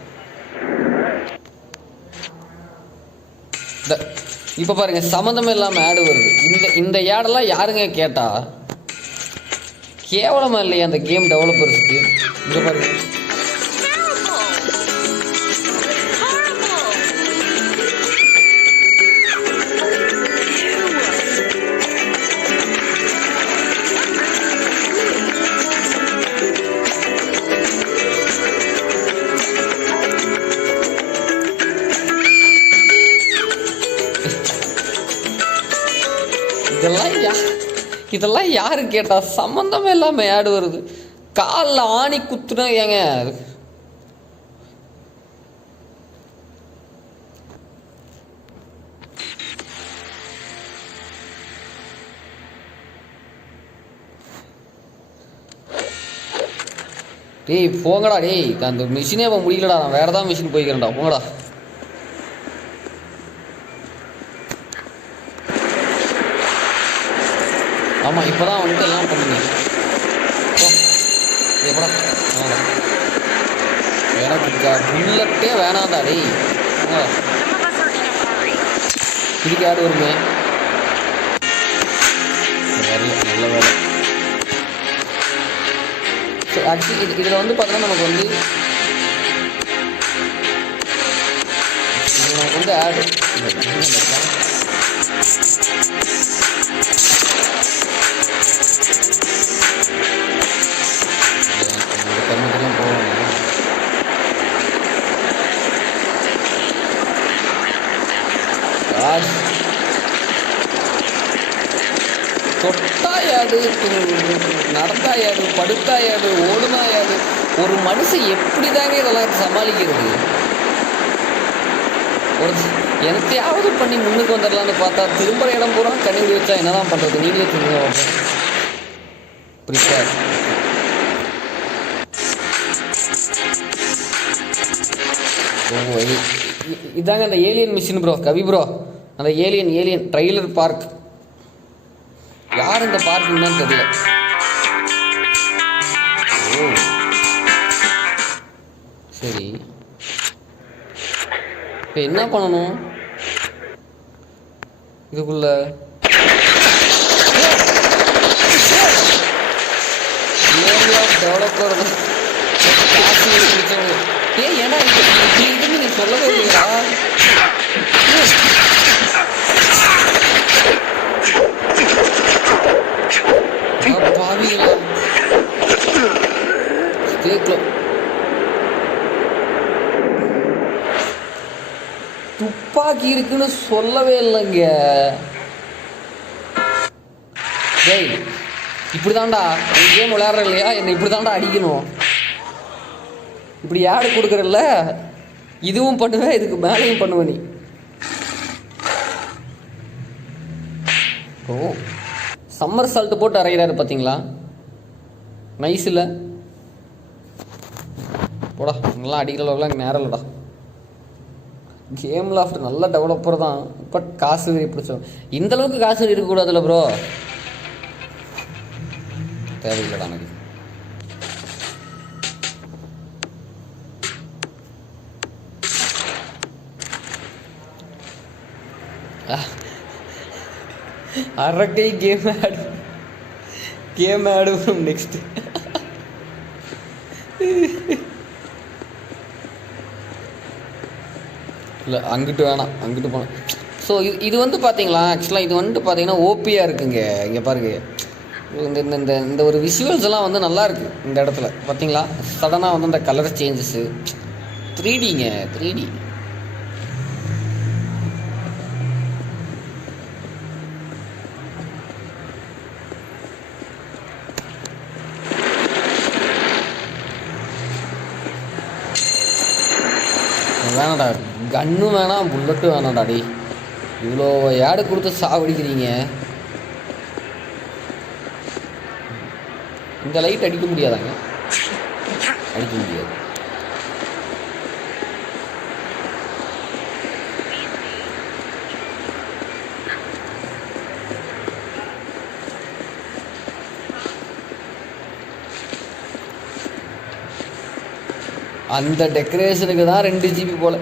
இப்போ பாருங்க சம்மந்தமே இல்லாமல் ஆடு வருது. இந்த ஆடெல்லாம் யாருங்க கேட்டா? கேவலமா இல்லையா அந்த கேம் டெவலப்பர்ஸ்க்கு? இங்க பாருங்க இதெல்லாம் யாரு கேட்டா? சம்பந்தமே இல்லாம ஆடு வருது. காலில் ஆணி குத்துனா ஏங்க டேய் போங்கடா டேய். அந்த மிஷினே அவன் முடியலடா. நான் வேற ஏதாவது மிஷின் போய்க்கிறேன்டா. போங்கடா. ஆமாம் இப்போ தான் வந்துட்டு எல்லாம் பண்ணுங்க. எப்படா எனக்கு புல்லட்டே வேணாண்டா டேய். இதுக்கு ஆடு வருமே வரல. நல்ல வேலை. ஸோ ஆக்சுவலி இதில் வந்து பார்த்தோன்னா நமக்கு வந்து ஆடு கர்மத்துலாம் போவாங்க. தொட்டாயாடு, நடந்தாயாடு, படுத்தாயாடு, ஓடுனாயாடு. ஒரு மனுஷன் எப்படி தாங்க இதெல்லாம் சமாளிக்கிறது? ஒரு எனத்தையாவது பண்ணி முன்னுக்கு வந்துடலான்னு பார்த்தா திரும்புற இடம் பூரா கண்ணி வச்சா என்னதான் பண்ணுறது? நீங்களே சொல்லுங்க. ப்ரிப்பேர் இதாங்க அந்த ஏலியன் மிஷின் ப்ரோ. கவி ப்ரோ அந்த ஏலியன் ட்ரெய்லர் பார்க். யார் இந்த பார்க்குன்னு தான் தெரியல. ஓ சரி இப்போ என்ன பண்ணணும் இதுக்குள்ள? டெவலப்பர் ஏன் ஏன்னா இதுன்னு நீ சொல்லவே இல்லையா? பாவிங்களா கேட்கலாம். துப்பாக்கி இருக்குன்னு சொல்லவே இல்லைங்க. டேய் இப்படி தான்டா கேம் விளையாடுற இல்லையா, என்னை இப்படி தான்டா அடிக்கணும். இப்படி ஆடு கொடுக்குறல்ல, இதுவும் பண்ணுவேன், இதுக்கு மேலேயும் பண்ணுவேன் நீ. ஓ சம்மர் சால்ட் போட்டு அரைகிறாரு பார்த்தீங்களா, நைஸில் போடா. நல்லா அடிக்கிற அளவுக்குலாம் நேரம் இல்லைடா. கேமில் ஆஃப்டர் நல்ல டெவலப்பர் தான், பட் காசு வெறி பிடிச்சோம். இந்தளவுக்கு காசு வெறி இருக்கக்கூடாதுல்ல ப்ரோ, தேவையில்லடா எனக்கு. அரக்கை கேம் ஆடு நெக்ஸ்ட். இல்லை அங்கிட்டு வேணாம், அங்கிட்டு போனோம். ஸோ இது வந்து பார்த்தீங்களா, ஆக்சுவலாக இது வந்துட்டு பார்த்தீங்கன்னா ஓபியாக இருக்குங்க. இங்கே பாருங்க, இந்த ஒரு விஷுவல்ஸ் எல்லாம் வந்து நல்லா இருக்கு இந்த இடத்துல பார்த்தீங்களா. சடனாக வந்து இந்த கலர் சேஞ்சஸு 3Dங்க 3D. வேணாடா, கன்னும் வேணாம், புல்லட்டும் வேணாடா. டி இவ்வளோ ஏடு கொடுத்து சாவடிக்கிறீங்க. இந்த லைட் அடிக்க முடியாதாங்க? அடிக்க முடியாது. அந்த டெக்கரேஷனுக்கு தான் 2 GB போல்.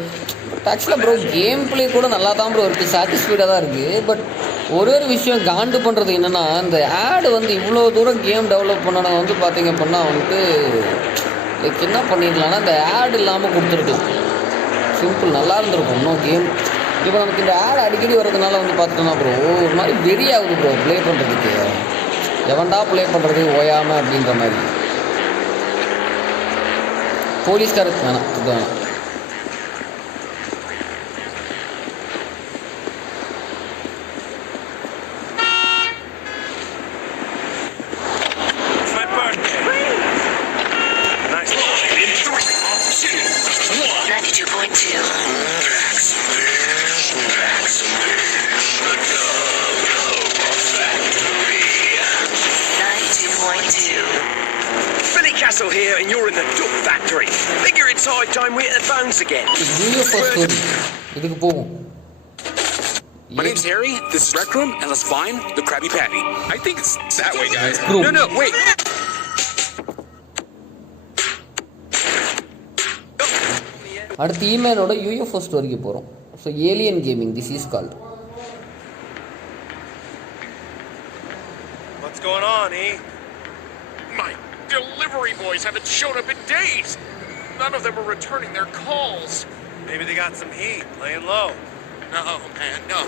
ஆக்சுவலாக ப்ரோ கேம் பிளே கூட நல்லா தான் ப்ரோ இருக்குது, சாட்டிஸ்ஃபைடாக தான் இருக்குது. பட் ஒரு விஷயம் காண்டு பண்ணுறது என்னென்னா, இந்த ஆடு வந்து இவ்வளோ தூரம் கேம் டெவலப் பண்ணணும் வந்து பார்த்திங்க அப்படின்னா வந்துட்டு லைக் என்ன பண்ணிடலாம்னா, இந்த ஆடு இல்லாமல் கொடுத்துருக்கலாம். சிம்பிள் நல்லா இருந்திருக்கும் இன்னும் கேம். இப்போ நமக்கு இந்த ஆடு அடிக்கடி வர்றதுனால வந்து பார்த்தோன்னா ப்ரோ ஒரு மாதிரி வெறி ஆகுது ப்ரோ ப்ளே பண்ணுறதுக்கு. எவன்டா ப்ளே பண்ணுறது ஓயாமல் அப்படின்ற மாதிரி. போலீஸ்காரருக்கு வேணாம், இது வேணாம். Here and you're in the duck factory. Figure it's high time we hit the phones again. இதுக்கு போவோம். My name's Harry. This is Rec Room, and let's find the Krabby Patty. I think it's that way, guys. No, wait. அடுத்து ஈமேலோட UFO ஸ்டோரிக்கு போகிறோம். So alien gaming this is called. What's going on, eh? My delivery boys haven't shown up in days. None of them are returning their calls. Maybe they got some heat, laying low. No, man, no.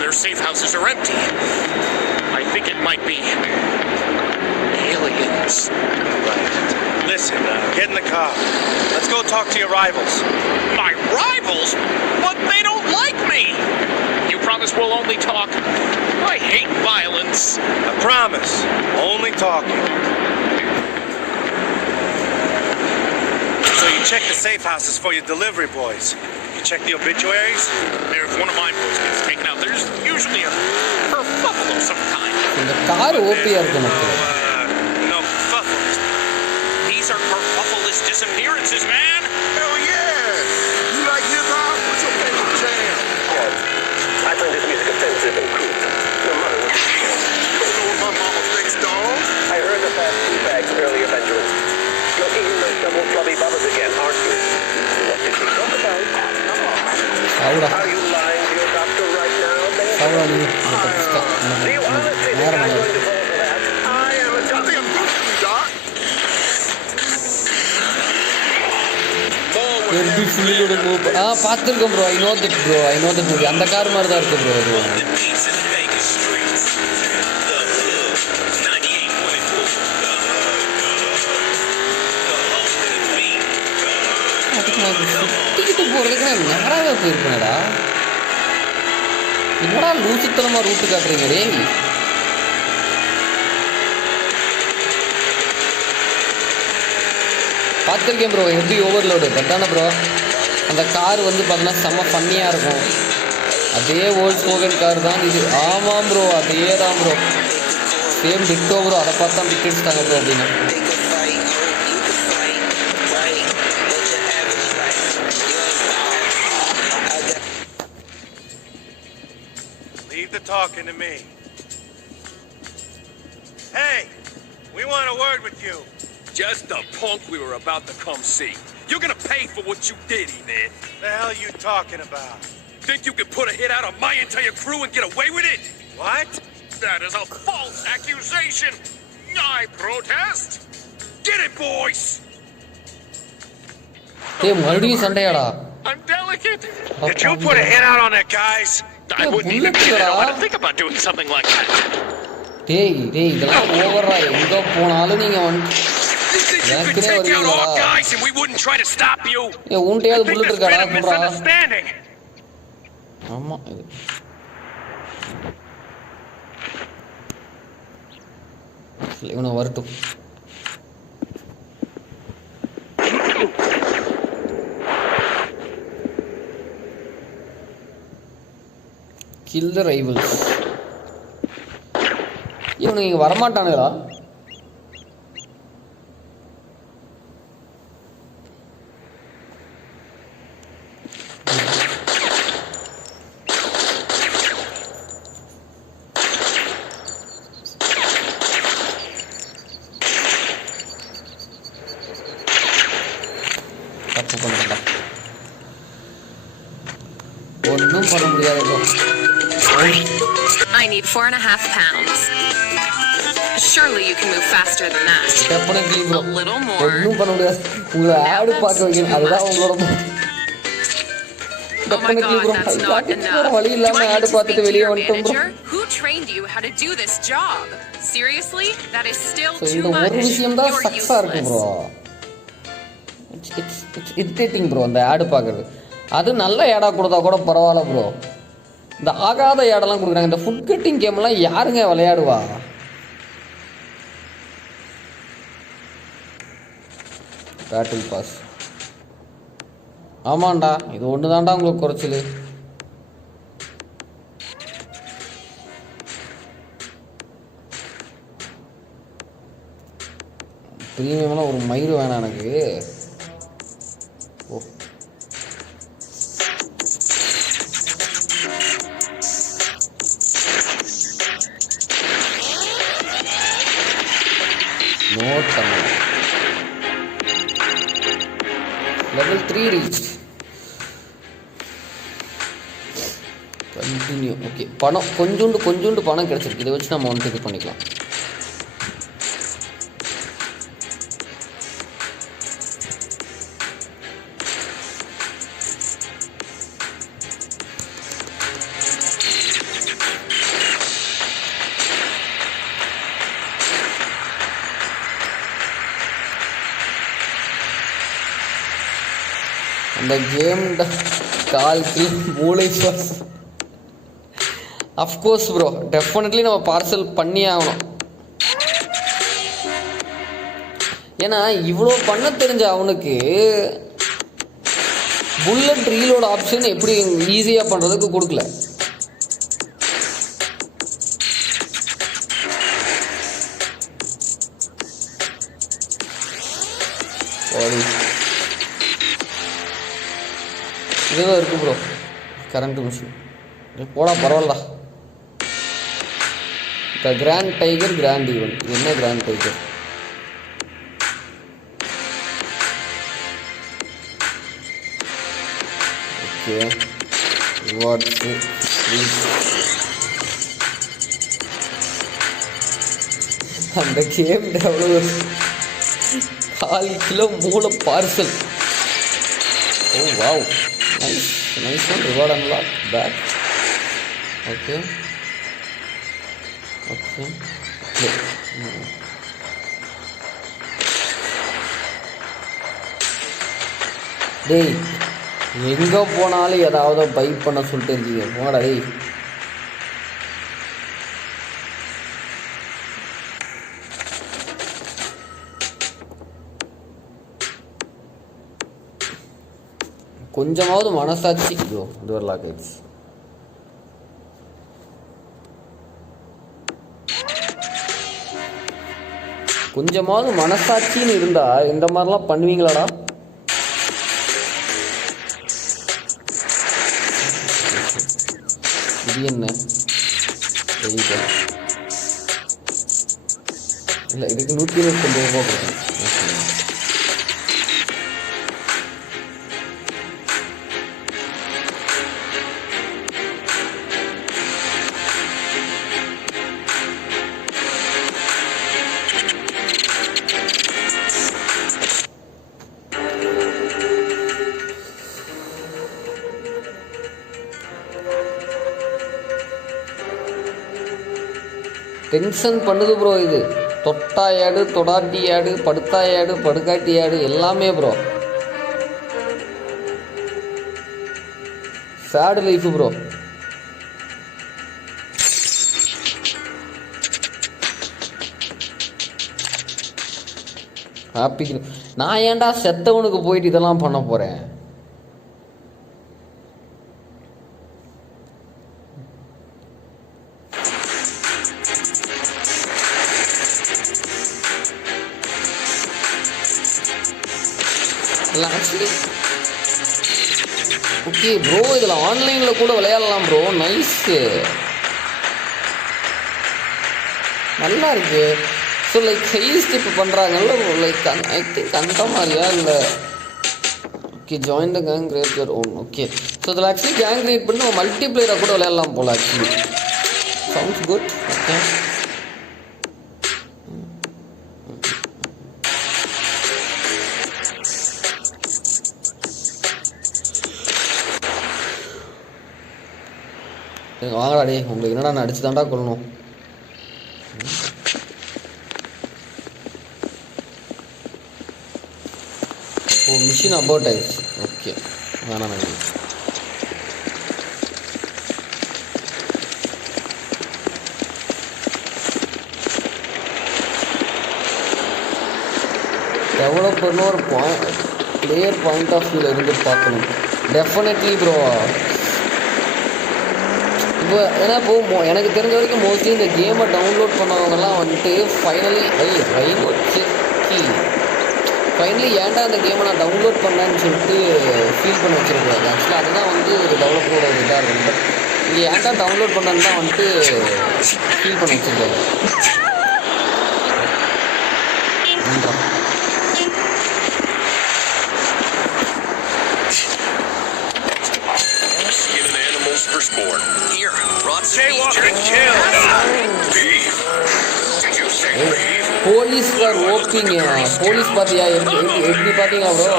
Their safe houses are empty. I think it might be aliens. Right. Listen, get in the car. Let's go talk to your rivals. My rivals? But they don't like me. You promise we'll only talk? I hate violence. I promise. Only talking. So you check the safe houses for your delivery boys. You check the obituaries? If one of my boys gets taken out, there's usually a kerfuffle of some kind. இந்த கார் ஓபியா இருக்கு மக்களே. No kerfuffles. These are kerfuffle-less disappearances, man. Hell yeah! You like hip-hop? What's your favorite jam? I find this music offensive and crude. Your mother was... Don't know what my mama thinks, dog. I heard the fast food bags earlier, Benjamin. You're eating those double flubby bubbles again, aren't you? What did we talk about? Are you lying to your doctor right now, Benjamin? Do you honestly think I'm going to fall for that? I am a doctor. I think I'm good for you, Doc. ஃபுல்லியோட மூவ் பார்த்துருக்கேன் bro. I know that movie. அந்த car மாதிரி தான் இருக்கு ப்ரோ அது. அதுக்கு நான் சுற்றிக்கிட்டு போகிறதுக்கு நான் நேராகவே போயிருப்பேனடா. என்னடா லூசுத்தனமாக ரூட்டு காட்டுறீங்க டே. பார்த்துருக்கேன் ப்ரோ எப்படி ஓவர்லோடு. பட் ப்ரோ அந்த கார் வந்து பார்த்தீங்கன்னா செம்ம ஃபன்னியாக இருக்கும். அதே ஓல்ட் ஸ்மோகன் கார் தான் இது. ஆமாம் ப்ரோ அதே தான் ப்ரோ. Same ditto bro. அதை பார்த்து தான் டிக்கெட்ஸ் தாங்க ப்ரோ அப்படின்னு. Leave the talking to me. Hey, we want a word with you. Just the punk we were about to come see. You're gonna pay for what you did, man. The hell you talking about? Think you can put a hit out on my entire crew and get away with it? What? That is a false accusation. I protest. Get it, boys. Hey, மறுபடியும் சண்டையாடா. I'm delicate. Did you put a hit out on that guys? I wouldn't even think about doing something like that. டேய் இதெல்லாம் ஓவரா. எங்க போனாலும் நீங்க வந்து எனக்குனே வருவீங்களா? Guys, and we wouldn't try to stop you. ஏ உன்டையாவது புல்லட் இருக்காடா குறா. ஆமா இவனை வரட்டும். Kill the rivals. இவனுங்க இங்கே வரமாட்டானுங்களா? தப்பு பண்ணலாம். ஒன்றும் பண்ண முடியாது. I need 4.5 pounds. Surely you can move faster than that. Definitely, bro. A little more. ஒன்றும் பண்ண முடியாது. உங்களை ஆடு பார்க்க வைக்கணும். அதுதான் உங்களோட Definitely, bro. That's not enough. வழி இல்லாம ஆடு பார்த்துட்டு வெளியே வந்துட்டோம் bro. Who trained you how to do this job? Seriously? That is still too இந்த much. ஒரு விஷயம் தான் சக்ஸா இருக்கு bro. It's irritating bro அந்த ஆடு பார்க்கிறது. அது நல்ல ஏடா கொடுத்தா கூட பரவாயில்ல ப்ரோ. இந்த ஆகாத ஏடெல்லாம் கொடுக்குறாங்க. இந்த ஃபுட் கட்டிங் கேம்லாம் யாருங்க விளையாடுவா? Battle pass. ஆமாண்டா இது ஒன்று தான்டா உங்களுக்கு குறைச்சல். ப்ரீமியம்லாம் ஒரு மயிறு வேணாம் எனக்கு. ஓ நோட் பண்ண level 3 reached. Continue. ஓகே பணம் கொஞ்சோண்டு பணம் கிடைச்சிருக்கு. இதை வச்சு நம்ம வந்து இது பண்ணிக்கலாம். அந்த கேம் கால்க்கு மூளை சுவாசம். அஃப்கோர்ஸ் ப்ரோ டெஃபினெட்லி நம்ம பார்சல் பண்ணி ஆகணும். ஏன்னா இவ்வளோ பண்ண தெரிஞ்ச அவனுக்கு புல்லட் ரீலோட ஆப்ஷன் எப்படி ஈஸியாக பண்ணுறதுக்கு கொடுக்கல. இதுதான் இருக்கு ப்ரோ கரண்ட் மிஷின். போடா பரவாயில்ல. இப்போ கிராண்ட் டைகர் கிராண்ட் ஈவெண்ட். என்ன கிராண்ட் டைகர்? ஓகே ரிவார்ட்ஸு அந்த கேம் டெவலப்பர்ஸ் 4 கிலோ மூளை parcel. Oh wow, nice one. Reward unlocked. Back. Okay. டேய் எங்க போனாலும் ஏதாவது பை பண்ண சொல்லிட்டு இருக்கீங்க, போங்கடா டேய். கொஞ்சமாவது மனசாட்சி. ஐயோ இது ஒரு லாக் ஆயிடுச்சு. கொஞ்சமாவது மனசாட்சின்னு இருந்தா இந்த மாதிரிலாம் பண்ணுவீங்களாடா? இது என்ன இல்லை, இதுக்கு 125 ரூபா கொடுக்கணும். டென்ஷன் பண்ணுது ப்ரோ. இது தொட்டா ஆடு, தொடாட்டி ஆடு, படுத்தா ஆடு, படுக்காட்டி ஆடு, எல்லாமே ப்ரோ. சேடு லைஃப் ப்ரோ. ஹாப்பி. நான் ஏன்டா செத்தவனுக்கு போயிட்டு இதெல்லாம் பண்ண போறேன்? ஓகே ப்ரோ, இதில் ஆன்லைனில் கூட விளையாடலாம் ப்ரோ. நைஸு, நல்லா இருக்கு. ஸோ லைக் ஹைஸ்ட் இப்போ பண்ணுறாங்கல்ல லைக் ஐ திங்க் அந்த மாதிரியா இல்லை? Okay, join the gang, create your own. Okay, so இதில் ஆக்சுவலி கேங் கிரியேட் பண்ணி மல்டிப்ளேயராக கூட விளையாடலாம் போல். Actually sounds good. ஓகே, வாங்கடா டே, உங்களுக்கு என்னடா நான் அடிச்சு தாண்டா கொள்ளணும். ஓ, மிஷின் அபவுட் ஆயிடுச்சு. ஓகே, வேணாம் நான் டெவலப்பர்னு ஒரு பிளேயர் பாயிண்ட் ஆஃப் வியூவில் இருந்து பார்க்கணும். Definitely bro. இப்போ ஏன்னா இப்போது எனக்கு தெரிஞ்ச வரைக்கும் மோஸ்ட்லி இந்த கேமை டவுன்லோட் பண்ணவங்கலாம் வந்துட்டு ஃபைனலி ஏன்டா அந்த கேமை நான் டவுன்லோட் பண்ணேன்னு சொல்லிட்டு ஃபீல் பண்ண வச்சுருக்காங்க. ஆக்சுவலாக அதுதான் வந்து ஒரு டெவலப்பரோட ஒரு இதாக இருக்கும். பட் இங்கே ஏன்டா டவுன்லோட் பண்ணேன்னு தான் வந்துட்டு ஃபீல் பண்ண வச்சுருக்காங்க. போலீஸ் ஓப்பிங்க. போலீஸ் பார்த்தியா எப்படி பார்த்தீங்களா ப்ரோ?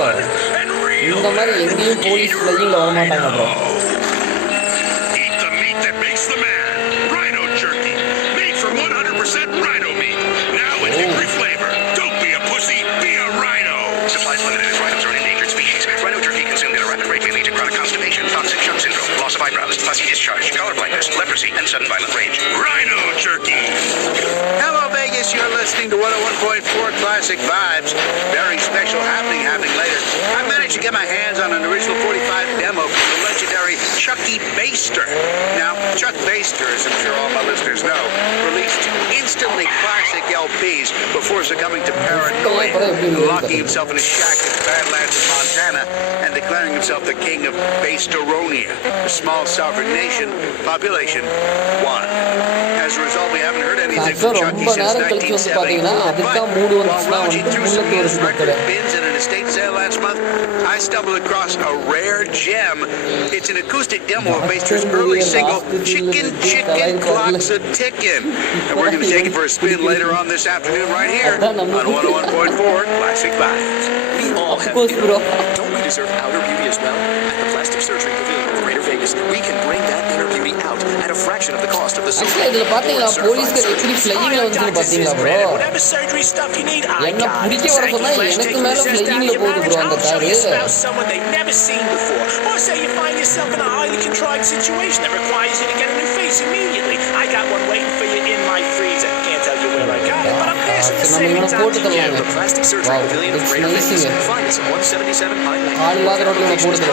இந்த மாதிரி எங்கேயும் போலீஸ் ஃப்ளையிங்கில் வரமாட்டாங்க bro. Fuzzy discharge, color blindness, leprosy, and sudden violent rage. Rhino jerky! Hello, Vegas. You're listening to 101.4 Classic Vibes. Very special happening later. I managed to get my hands on an original 45 demo from the legendary Chucky Baster. Now, Chuck Baster, as I'm sure all my listeners know, released instantly classic LPs before succumbing to paranoia, locking himself in a shack in the Badlands of Montana and declaring himself the king of Basteronia, a small sovereign nation, population 1. As a result, we haven't heard anything from Chucky since 1974. But while rummaging through some of his record bins in an estate sale last month, I stumbled across a rare gem. It's an acoustic demo of Baster's early single, Chicken Clock's a Tickin'. And we're going to take it for a spin later on this afternoon right here on 101.4 Classic Vibes. We all have, don't we deserve outer beauty as well? At the Plastic Surgery Pavilion of Greater Vegas, we can bring that inner beauty out at a fraction of the cost of the surgery. இதுல பாத்தீங்களா போலீஸ்கார் எப்படி ஃளையிங்ல வந்து பாத்தீங்களா bro? Whatever surgery stuff you need, I என்ன புடிக்க வர சொன்னா எனக்கு மேல ஃளையிங்ல போகுது bro அந்த car. Someone they've never seen before. Or say you find yourself in a highly contrived situation that requires you to get a new face immediately. I got one waiting for you in my freezer. Can't tell you where I got it, but I'm passing the savings out to you. The Plastic Surgery Pavilion of Greater Vegas. Find us at 177 Pine Lane. ஆள் வாங்குற ரோட்ல போடுறது.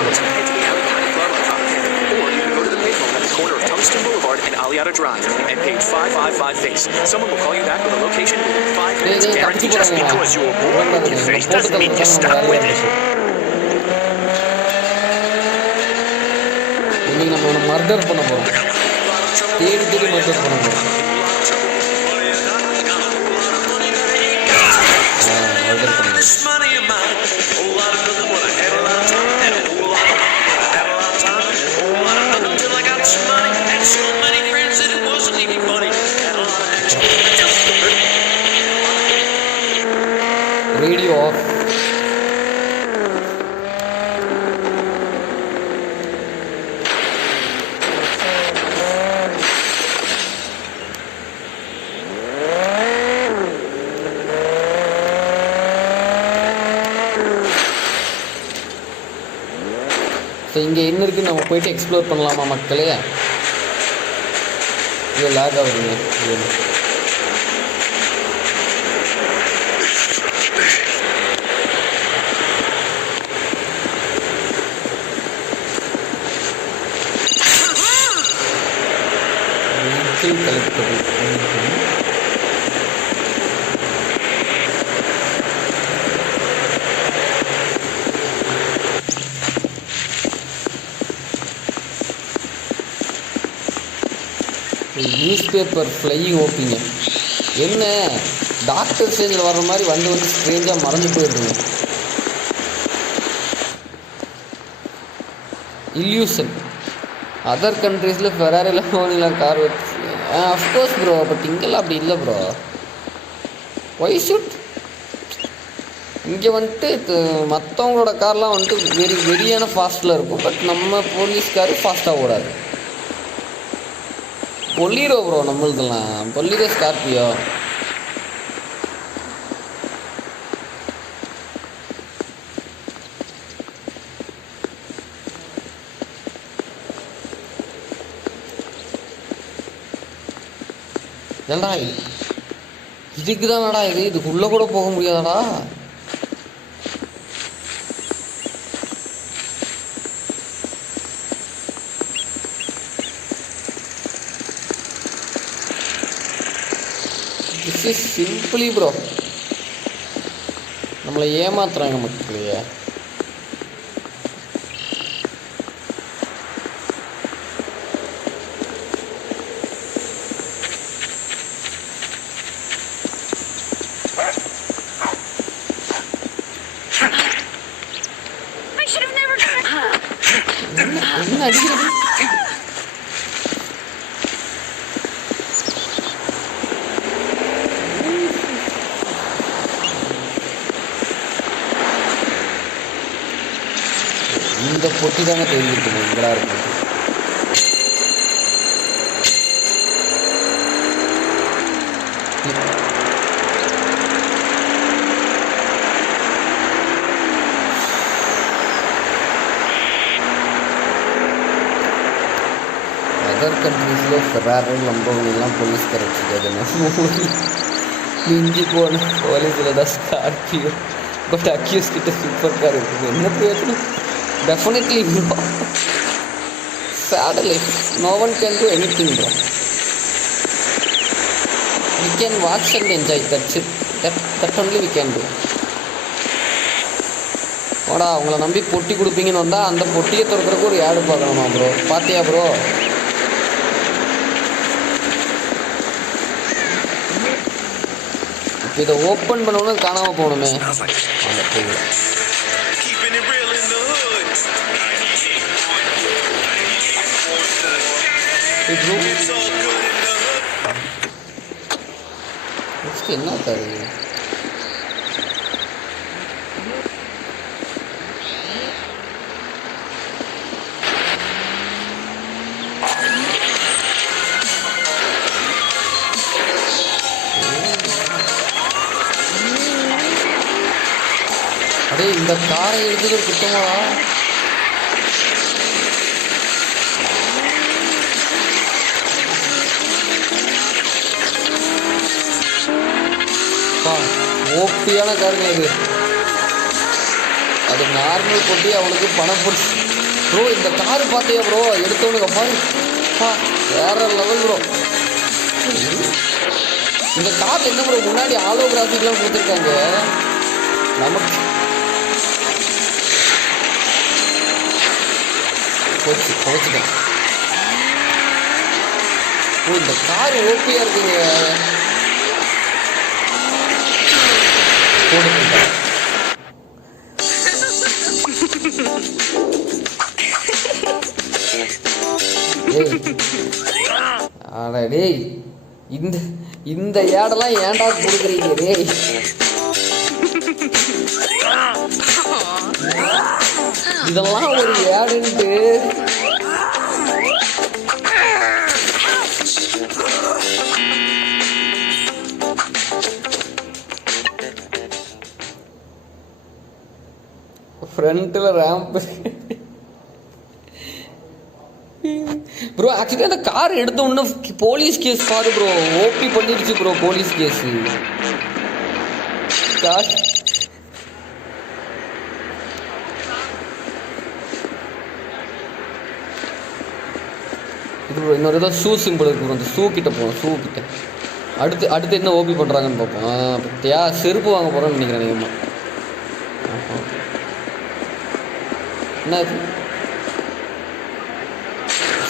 Or you can go to the payphone at the corner of Tungsten Boulevard and Aliata Drive and page 555 face. Someone will call you back with a location within 5 minutes guaranteed. Just because you're born with your face doesn't mean you're stuck with it. இன்னைக்கு நம்ம ஒரு மர்டர் பண்ண போறோம். தேடி மர்டர் பண்ண போறோம். Radio off. So இங்கே என்ன இருக்குன்னு நம்ம போயிட்டு எக்ஸ்ப்ளோர் பண்ணலாமா மக்களே? இது லேக் ஆகுதுங்க. நியூஸ் பேப்பர் ஃப்ளையிங் ஓப்பிங்க. என்ன டாக்டர் ஸ்டேஜில் வர்ற மாதிரி வந்து ஸ்ட்ரேஞ்சாக மறைஞ்சு போயிடுதுங்க. இல்யூஷன் அதர் கண்ட்ரீஸில் ஃபெராரியில் போனீங்களா கார் வச்சு? அஃப்கோர்ஸ் ப்ரோ, பட் இங்கெல்லாம் அப்படி இல்லை ப்ரோ. ஒய் ஷுட் இங்கே மற்றவங்களோட கார்லாம் வெரியான ஃபாஸ்ட்டில் இருக்கும். பட் நம்ம போலீஸ் காரு ஃபாஸ்ட்டாக ஓடாது. பொல்லீரோ ப்ரோ நம்மளுதெல்லாம். பொல்லீரோ ஸ்கார்பியோ ஏண்டா இதுக்கு தானடா இதுக்குள்ளே கூட போக முடியாதடா. திஸ் இஸ் சிம்பிளி ப்ரோ நம்மளை ஏமாத்துறாங்க மக்களையே. என்ன அடிக்கிறது? இந்த பொட்டி தாங்க தெரிஞ்சுட்டு எங்கடா இருக்கு? அதர் கண்ட்ரீஸில் ஃபெராரி லம்போகினிலாம் போலீஸ் கரெக்டாக மிஞ்சி போன போலீஸில் தான் ஸ்கார்பியோ. பட் அக்யூஸ் கிட்ட சூப்பர் கார் இருக்குது. என்ன பிரயோஜனம்? Definitely bro. Sad life. No one can do anything bro. We can watch and enjoy. That's it. That only we can do. ஓடா உங்களை நம்பி பொட்டி கொடுப்பீங்கன்னு வந்தால் அந்த பொட்டியை திறக்கிறதுக்கு ஒரு ஆடு பார்க்கணுமா ப்ரோ? பார்த்தியா ப்ரோ? இப்போ இதை ஓப்பன் பண்ணணும்னு காணாமல் போகணுமே. என்ன தருது? டேய் இந்த காரை எடுத்தது குத்தமாடா. ஓப்பியான காருங்க இது. அது நார்மல் போட்டி அவனுக்கு பணம் போட்டு. ப்ரோ இந்த காரு பார்த்தியா ப்ரோ, எடுத்தவனுக்கு பாரு வேற லெவல் ப்ரோ. இந்த கார் என்ன ப்ரோ முன்னாடி ஆலோகிராஃபிக்லாம் கொடுத்துருக்காங்க நமக்கு. குறைச்சிட்டேன். ஓ இந்த கார் ஓப்பியாக இருக்குங்க. டேய் இந்த ஏடெல்லாம் ஏன்டா கொடுக்குறீங்க டேய்? இதெல்லாம் ஒரு ஏடுன்ட்டு ஃப்ரண்ட்டில் ரேம்ப். ப்ரோ ஆக்சுவலி அந்த கார் எடுத்த உடனே போலீஸ் கேஸ் பாரு ப்ரோ, ஓபி பண்ணிருச்சு ப்ரோ போலீஸ் கேஸ். இது ப்ரோ இன்னொரு ஏதோ ஷூ சிம்பிள் இருக்கு ப்ரோ, அந்த ஷூ கிட்ட போவோம். ஷூ கிட்ட அடுத்து என்ன ஓபி பண்ணுறாங்கன்னு பார்ப்போம். பத்தியா செருப்பு வாங்க போகிறோன்னு நினைக்கிறேன் அதிகமாக. என்ன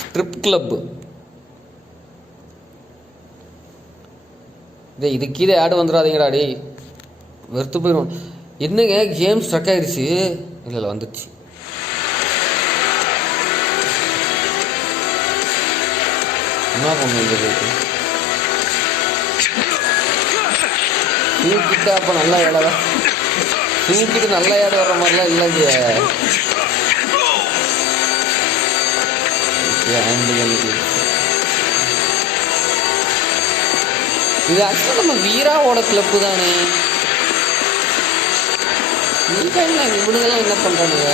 ஸ்ட்ரிப் கிளப்பு டே, இதுக்கு கீழே ஆடு வந்துடாதீங்கடா டே, வெறுத்து போயிடும். என்னங்க கேம் ஸ்ட்ரக் ஆயிடுச்சு. இல்லை வந்துடுச்சு. என்ன பண்ணுறது தூக்கிட்ட? அப்போ நல்லா வேலை தான். தூக்கிட்டு நல்ல ஏடு வர்ற மாதிரிலாம் இல்லைங்க. இது ஆக்சுவலாக நம்ம வீராவோட கிளப்பு தானே. இவனுங்கெல்லாம் என்ன பண்ணுறானுங்க?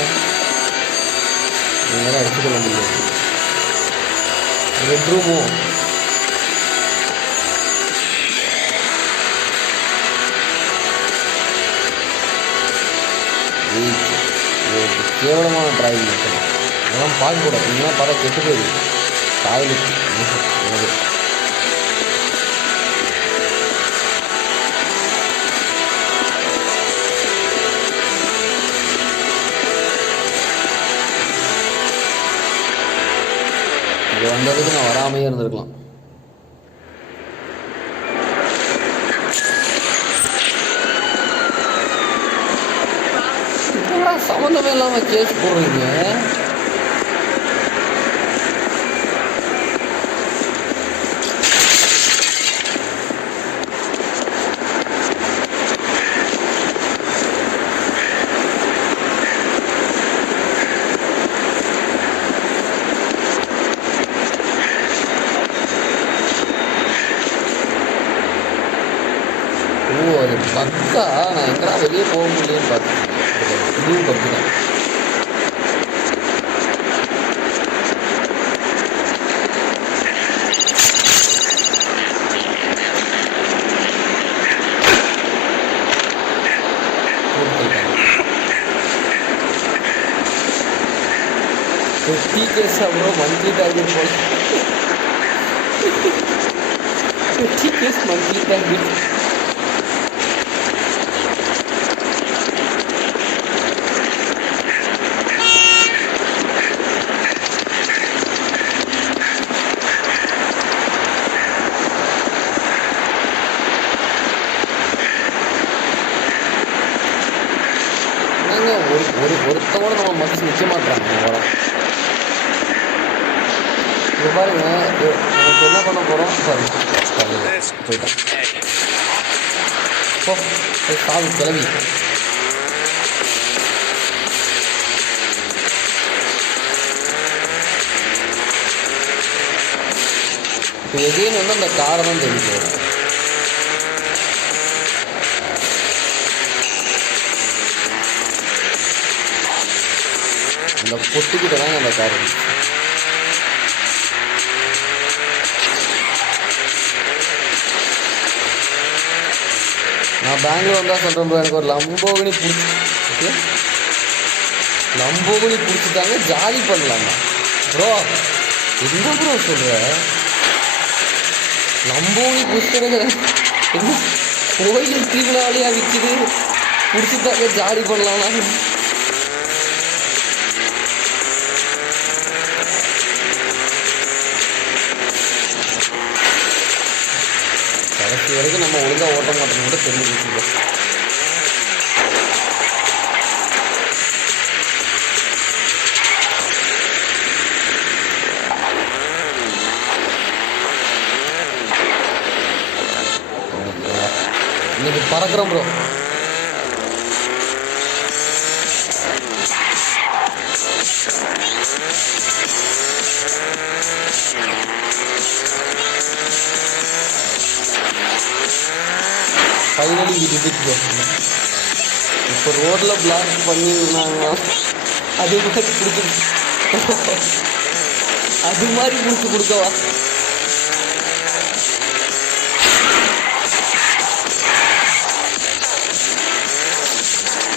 இதெல்லாம் எடுத்துக்கொள்ள முடியாது. பெட்ரூமோ கேவலமான டிராயிங் மட்டும் அதெல்லாம் பார்க்கக்கூடாது. இதெல்லாம் பார்த்தா கெட்டு போயிடுது. டாய்லெட் இது வந்ததுக்கு நான் வராமையே இருந்திருக்கலாம். சம்மந்தமே இல்லாமல் கேஸ் போடுறீங்க. ஓ அது பக்கா. நான் எங்கடா வெளியே போக முடியும்னு பார்த்தேன். இதுவும் பக்கு தான். கேஸ் அப்புறம் மந்த்லி டார்கெட் போல. கேஸ் மந்த்லி டார்கெட். ஒருத்தவோட நம்ம மனசு நிற்க மாட்டாங்க. இது பாருங்க, நமக்கு என்ன பண்ண போகிறோம் பாருங்க. போயிட்டான் சாவு கிளம்பி. இப்போ எகைன் வந்து அந்த காரை தான் தெரியும். இந்த பொட்டுக்கிட்ட தான் அந்த கார் இருந்துச்சு. நான் பெங்களூர் வந்தால் சொல்கிறேன் ப்ரோ, எனக்கு ஒரு லம்போகினி பிடிச்சிட்டாங்க, ஜாலி பண்ணலாமா ப்ரோ? என்ன ப்ரோ சொல்கிற? லம்போகினி பிடிச்சிட்டாங்க, என்ன கோயில் திருவிழாவிலையா விற்கிது? பிடிச்சிட்டாங்க, ஜாலி பண்ணலாமா? கடைசி வரைக்கும் நம்ம ஒழுங்காக ஓட்ட மாட்டோம் கூட தெரிஞ்சு வச்சுருக்கோம். இன்னைக்கு பறக்கிறோம் ப்ரோ. ஃபைனலி இது ப்ரோ. இப்போ ரோட்டில் பிளாக் பண்ணிருந்தாங்க, அது மாதிரி பிடிச்சி அது மாதிரி பிடிச்சி கொடுக்கவா?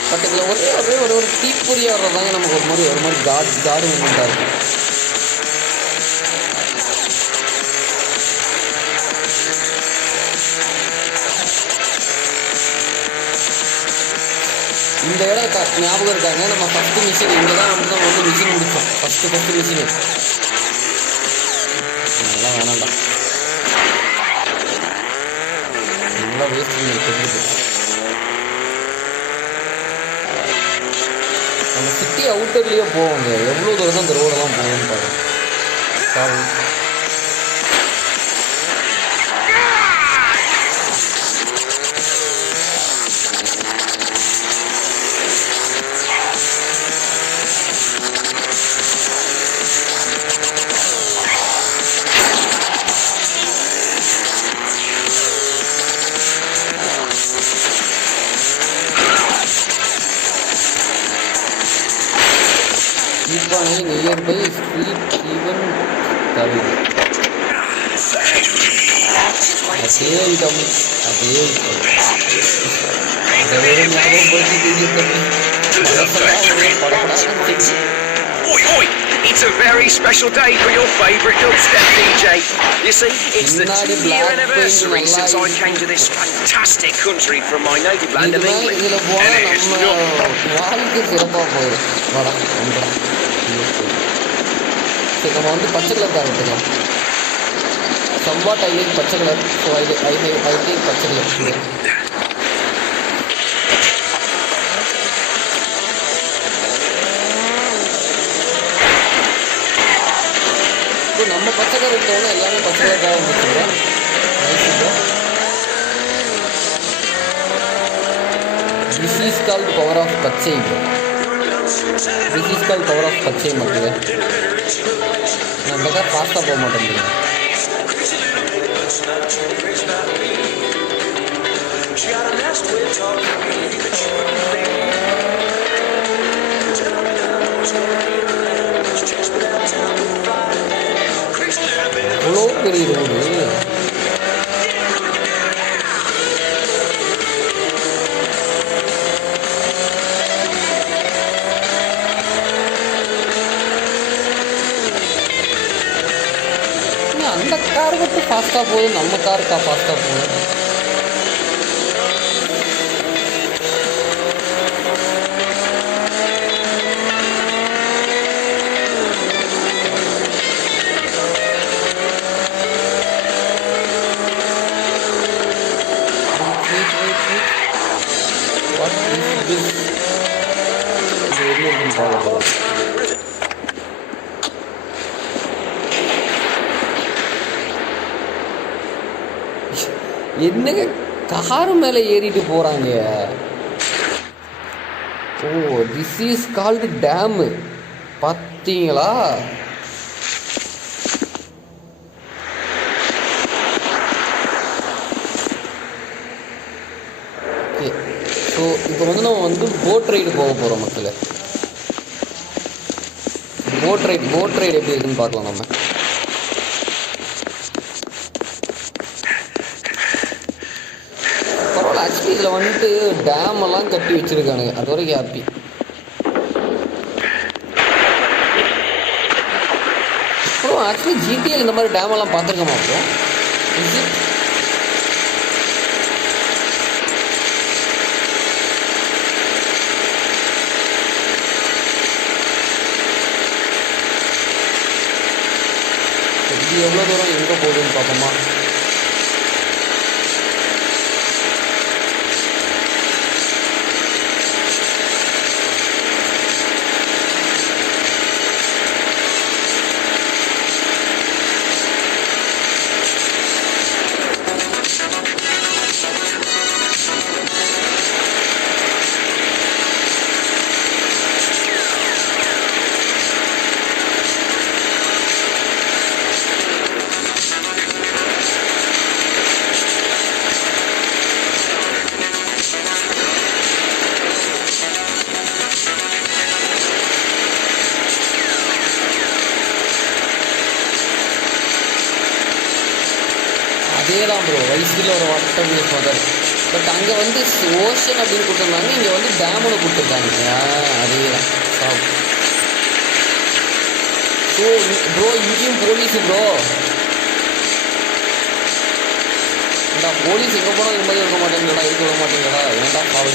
பட் இதில் ஒரு தீப்பொறியாக வர்றதாங்க நமக்கு ஒரு மாதிரி காடு மூமெண்ட்டாக இருக்கும். இந்த இடம் ஞாபகம் இருக்காங்க, நம்ம ஃபஸ்ட்டு மிஷின் இங்கே தான் வந்து மிஷின் முடித்தோம். ஃபஸ்ட்டு மிஷினு அதெல்லாம் வேணாண்டா, நல்லா வேஸ்ட் தெரிஞ்சுது. நம்ம சிட்டி அவுட்டர்லேயே போவாங்க, எவ்வளோ தூரம் தான் இந்த ரோடெல்லாம் போகணும்னு பாருங்க. Sorry nearby street even coming. Oi, it's a very special day for your favourite dubstep DJ. You see, it's the 2-year anniversary since I came to this fantastic country from my native land of England. And it is நம்ம வந்து பச்சை colour car எடுத்துக்கலாம். Somewhat I like பச்சை colour, so I like பச்சை colour. இப்போ நம்ம பச்சை colour எடுத்தோன்னா எல்லாமே பச்சை கலர் கார் வந்துச்சுங்களா? This is called power of பச்சை. This is called power of பச்சை மக்களே. நம்ம ஃபாஸ்ட்டாக போக மாட்டேங்குது. அவ்வளோ பெரிய ரோடு. அந்த கார் மட்டும் ஃபாஸ்ட்டாக போகுது, நம்ம காருக்கா ஃபாஸ்ட்டாக போகுது? என்னங்க காரு மேலே ஏறிட்டு போகிறாங்க. ஓ, திஸ் இஸ் கால்டு டேமு. பார்த்தீங்களா? ஓகே, ஸோ இப்போ வந்து நம்ம வந்து போட் ரைடு போக போகிறோம் மக்களே. போட் ரைடு எப்படி இருக்குன்னு பார்க்கலாம் நம்ம. பரவாயில்ல, ஆக்சுவலி இதில் வந்துட்டு டேம் எல்லாம் கட்டி வச்சிருக்கானுங்க, அது வரைக்கும் ஹாப்பி. அப்புறம் ஆக்சுவலி ஜிடிஏ இந்த மாதிரி டேம் எல்லாம் பார்த்துருக்கோமா அப்புறம்? இது எவ்வளோ தூரம் எங்கே போகுதுன்னு பார்ப்போமா? அதேதான் ப்ரோ, வைசியில் ஒரு வாட்டர் வியூஸ் மாதிரி. பட் அங்கே வந்து ஓஷன் அப்படின்னு கொடுத்துருந்தாங்க, இங்கே வந்து டேமுன்னு கொடுத்துருக்காங்க. அதே தான். ஸோ ப்ரோ இங்கேயும் போலீஸு ப்ரோ. ஏன்டா போலீஸ் எங்கே போனால் நிம்மதி இருக்க மாட்டேங்கிறடா, இருக்க விட மாட்டேங்கிறடா, ஏன்டா ஃபாலோ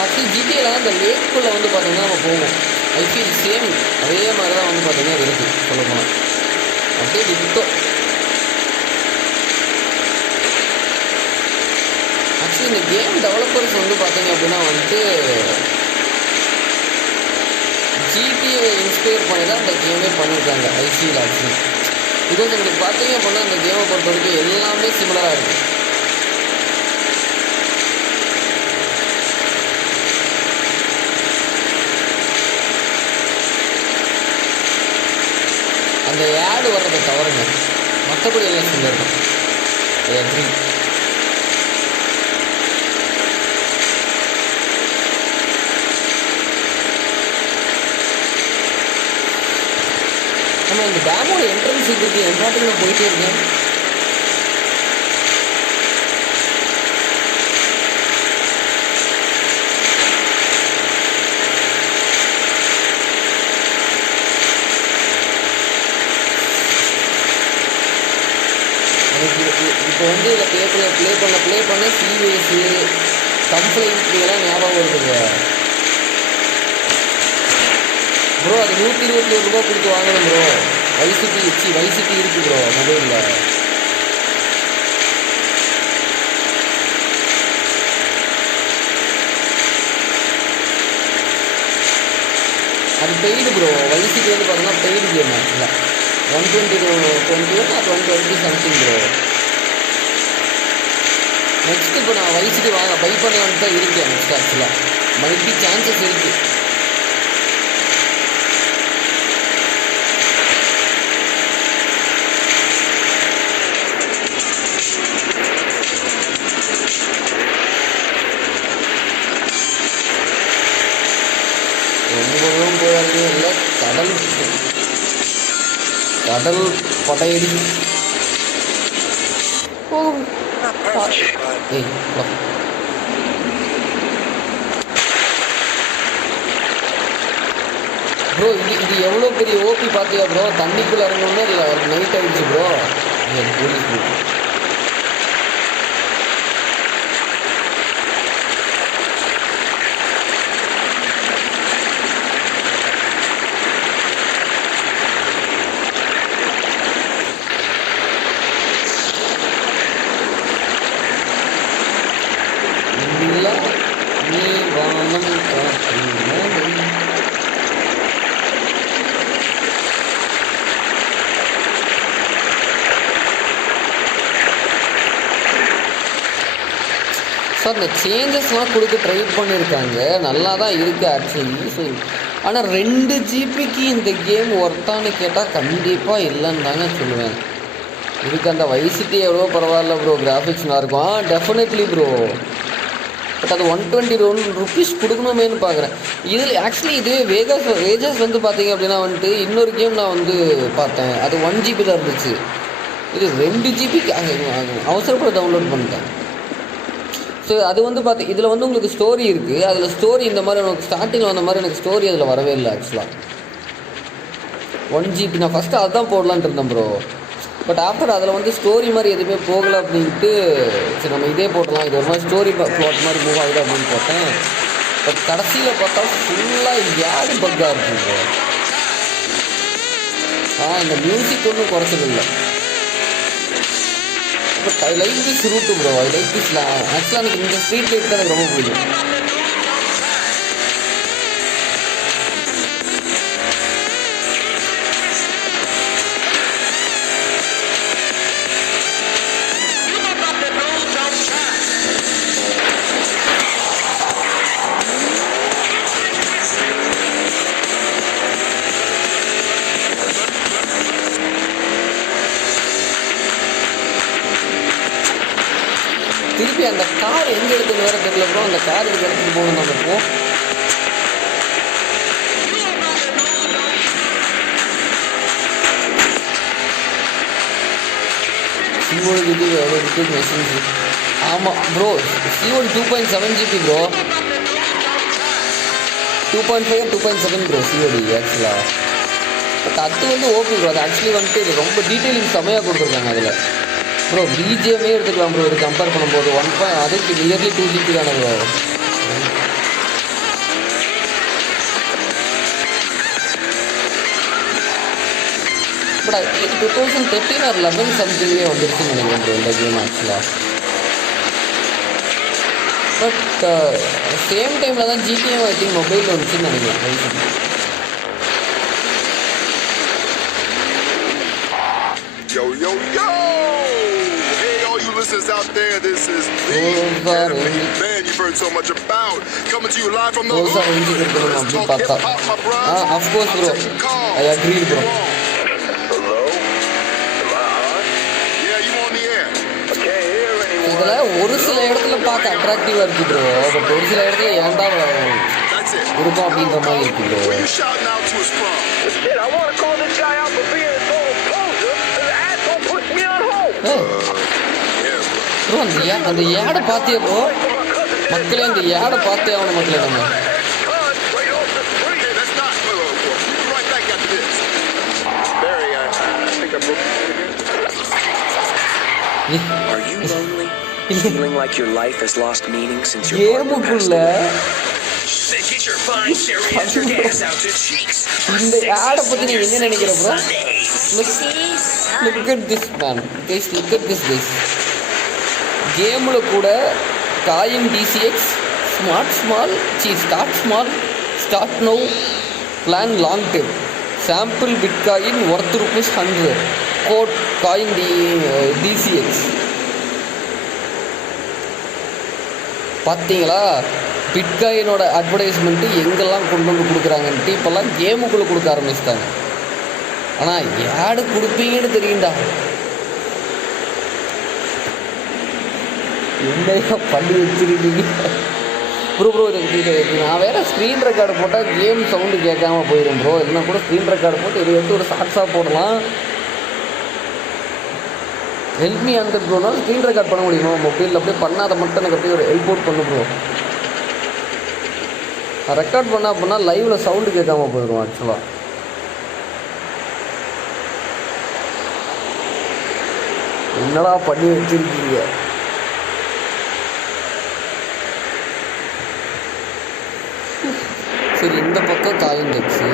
ஆக்சுவலி ஜிடிஏல அந்த லேக்குள்ளே வந்து பார்த்தீங்கன்னா நம்ம போவோம். ஐ ஃபீல் சேம் அதே மாதிரி தான் வந்து பார்த்தீங்கன்னா இருக்குது சொல்ல போனால். அப்படியே விட்டோம். ஆக்சுவலி இந்த கேம் டெவலப்பர்ஸ் வந்து பார்த்தீங்க அப்படின்னா வந்துட்டு ஜிடிஏ இன்ஸ்பயர் பண்ணி தான் அந்த கேமே பண்ணியிருக்காங்க. ஐ ஃபீல் ஆக்சுவலி பிகாஸ் உங்களுக்கு பார்த்தீங்க அப்படின்னா அந்த கேமை பொறுத்த வரைக்கும் எல்லாமே சிமிலராக இருக்குது. அந்த ஆடு வர்றதை தவறுங்க, மற்றபடி எல்லாம் சொல்லியிருக்கோம். எக்ரி. நம்ம இந்த டேமோட என்ட்ரன்ஸ் இருக்குது, என்ட்ராட்டில் நான் போயிட்டே இருக்கேன். இப்போ வந்து இதில் ப்ளே பண்ண சிவேஸு கம்ப்ளைண்ட் இதெல்லாம் ஞாபகம் இருக்குங்க ப்ரோ. அது 121 ரூபா கொடுத்து வாங்கணும் ப்ரோ. வைசிட்டி இருக்குது ப்ரோ மொபைலில். அது பெய்டு ப்ரோ. வைசிட்டி வந்து பார்த்தீங்கன்னா பெய்டு கேம் ஆக்சுவலாக 120 சம்திங் ப்ரோ. நெக்ஸ்ட் இப்போ நான் வைசிட்டி பை பண்ணலான்னு தான் இருக்கேன். நெக்ஸ்ட் ஆக்சுவலாக மைபி சான்சஸ் இருக்குது. ரொம்ப தூரம் போயாலும் இல்லை, கடல் படையடி. ப்ரோ இது எவ்வளோ பெரிய ஓபி பார்த்தியா ப்ரோ? தண்ணிக்குள்ளே இறங்கணும்னா இல்லை நைட் ஆகிடுச்சு ப்ரோ. போலீஸ் ஸோ அந்த சேஞ்சஸ்லாம் கொடுக்க ட்ரை பண்ணியிருக்காங்க, நல்லா தான் இருக்குது ஆக்சுவலி. ஸோ ஆனால் 2 ஜிபிக்கு இந்த கேம் ஒர்த்தானு கேட்டால் கண்டிப்பாக இல்லைன்னு தாங்க சொல்லுவேன். இதுக்கு அந்த வைசிட்டி எவ்வளோ பரவாயில்ல ப்ரோ, கிராஃபிக்ஸ் நல்லா இருக்கும். டெஃபினெட்லி ப்ரோ, பட் அது 120 rupees கொடுக்கணுமேனு பார்க்குறேன். இதில் ஆக்சுவலி இதுவே வேஜஸ் வந்து பார்த்தீங்க அப்படின்னா வந்துட்டு இன்னொரு கேம் நான் வந்து பார்த்தேன், அது 1 GB தான் இருந்துச்சு. இது 2 ஜிபிக்கு அவசரப்பட டவுன்லோட் பண்ணிட்டேன். ஸோ அது வந்து இதில் வந்து உங்களுக்கு ஸ்டோரி இருக்குது. அதில் ஸ்டோரி இந்த மாதிரி எனக்கு ஸ்டார்டிங்கில் வந்த மாதிரி எனக்கு ஸ்டோரி அதில் வரவே இல்லை ஆக்சுவலாக. 1 GB நான் ஃபஸ்ட்டு அதுதான் போடலான்ட்டு இருந்தேன் ப்ரோ. பட் ஆஃப்டர் அதில் வந்து ஸ்டோரி மாதிரி எதுவுமே போகலை அப்படின்ட்டு சரி நம்ம இதே போட்டலாம், இது ஒரு மாதிரி ஸ்டோரி ப்ளாட் மாதிரி மூவ் ஆகுது அப்படின்னு போட்டேன். பட் கடைசியில் பார்த்தா ஃபுல்லாக யாரு பக்காக இருக்குங்க. இந்த மியூசிக் ஒன்றும் குறைச்சது இல்லை. But I like this route bro, I like this. ஆக்சுவலாக எனக்கு இந்த ஸ்ட்ரீட் லைட் தான் எனக்கு ரொம்ப பிடிக்கும். திருப்பி அந்த கார் எங்கே எடுத்துன்னு வேறு தெரியல ப்ரோ. அந்த கார் எதுக்கு எடுத்துகிட்டு போகணும் நம்ம இப்போ. சிஓடி இது ரிப்பீட் மெஷின்ஸ். ஆமாம் bro, COD 2.7 GB bro, 2.5 2.7 bro COD ஆக்சுவலாக. பட் அது வந்து ஓகே ப்ரோ, அது ஆக்சுவலி வந்துட்டு இது ரொம்ப டீட்டெயிலிங் செம்மையாக கொடுத்துருக்காங்க அதில் ப்ரோ. பிஜிஎம்மே எடுத்துக்கலாம் ப்ரோ, இது கம்பேர் பண்ணும்போது அதுக்கு நியர்லி 2 GB தானே ப்ரோ. பட் 2013 or 11 சம்திங்லேயே வந்துருச்சுன்னு நினைக்கிறேன் ப்ரோ இந்த கேம் ஆக்சுவலாக. பட் சேம் டைமில் தான் ஜிடிஎம் ஐ திங்க் மொபைலில் வந்துச்சுன்னு நினைக்கிறேன். Yo, yo, yo! Hey, all you listeners out there, this is the animated band you've heard so much about. Coming to you live from the hood. Let's talk hip-hop, my bros. Of course, bro. I agree, bro. Hello? Am I on? Yeah, you on the air. I can't hear anyone. இதெல்லாம் ஒரு சில இடத்துல பார்க்க அட்ராக்டிவாக இருக்குது bro, but ஒரு சில இடத்துல ஏன்டா இருக்கும் அப்படின்ற மாதிரி இருக்கு bro. Where you shouting out to us from? Shit, I want to call this guy out for being a total poser, and the asshole puts me on hold. Bro அந்த ஏடை பார்த்தியா ப்ரோ? மக்களே அந்த ஏடை பார்த்தே ஆகணும் மக்களே. நம்ம Are you lonely? Feeling like your life has lost meaning since your partner passed away? Then get your fine Syrian gas out to cheeks. இந்த ஆடை பற்றி நீ என்ன நினைக்கிற bro? Look at this man. Guys, look at this guys. கேமில் கூட coin DCX start small start no plan long term sample bitcoin worth ₹100 code coin DCX. பார்த்தீங்களா பிட்காயினோட அட்வர்டைஸ்மெண்ட்டு எங்கெல்லாம் கொண்டு வந்து கொடுக்குறாங்கன்ட்டு இப்போல்லாம் கேமுக்குள்ளே கொடுக்க ஆரம்பிச்சிட்டாங்க. ஆனால் யாரு கொடுப்பீங்கன்னு தெரியுண்டா. எங்கேயா பண்ணி வச்சுருக்கீங்க ப்ரோ. இது நான் வேறு ஸ்க்ரீன் ரெக்கார்டு போட்டால் கேம் சவுண்டு கேட்காம போயிடும் ப்ரோ. இல்லைனா கூட ஸ்க்ரீன் ரெக்கார்டு போட்டு இது எடுத்து ஒரு ஷார்ட்ஸாக போடலாம். ஹெல்ப் மீ அந்த ப்ரோனால் ஸ்க்ரீன் ரெக்கார்ட் பண்ண முடியுமா மொபைலில்? அப்படியே பண்ணாத மட்டும் எனக்கு அப்படியே ஒரு ஹெல்ப் அவுட் பண்ணு ப்ரோ. ரெக்கார்ட் பண்ண அப்படின்னா லைவில் சவுண்டு கேட்காம போயிடும் ஆக்சுவலாக. என்னடா பண்ணி வச்சுருக்கீங்க? சரி, இந்த பக்கம் காயின் எக்ஸு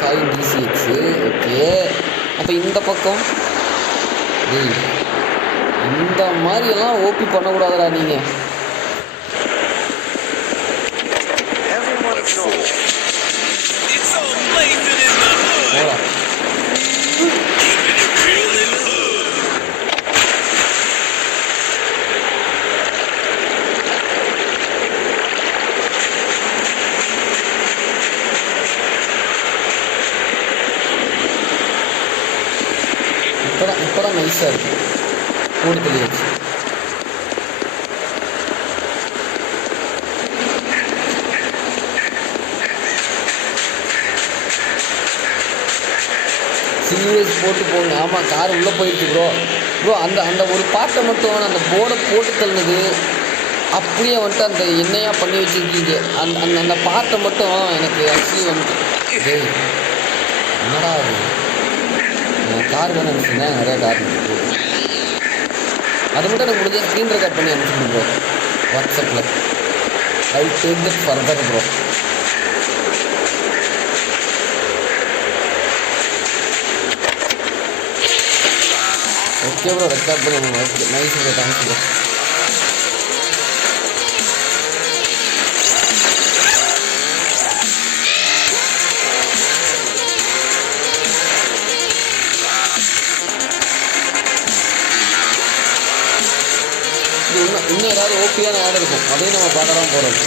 காயின் டிசிஎக்ஸு ஓகே. அப்போ இந்த பக்கம் இந்த மாதிரியெல்லாம் ஓபி பண்ணக்கூடாதுடா நீங்கள். தான் நைஸாக இருக்கும் போட்டு தெளிவாச்சு. சீரியஸ் போட்டு போகணும். ஆமாம், கார் உள்ளே போயிடுச்சு ப்ரோ அந்த ஒரு பாட்டை மட்டும் அந்த போர்டை போட்டு தள்ளுனது அப்படியே வந்துட்டு அந்த எண்ணெயாக பண்ணி வச்சுருக்கீங்க. அந்த பாட்டை மட்டும் எனக்கு ஆக்சுவலி வந்துட்டு என்னடா அது கார் வேணும் அனுப்பிச்சிருந்தேன். நிறையா கார் இருக்குது, அதை மட்டும் எனக்கு முடிஞ்ச ஸ்க்ரீன் ரெக்கார்ட் பண்ணி அனுப்பிச்சிருந்தேன் ப்ரோ வாட்ஸ்அப்பில். I will take that further bro. Okay bro, record பண்ணி okay nice bro, thanks bro. இன்னும் ஏதாவது ஓபியான ஆட் இருக்கும், அதையும் நம்ம பார்க்க தான் போகிறோம்.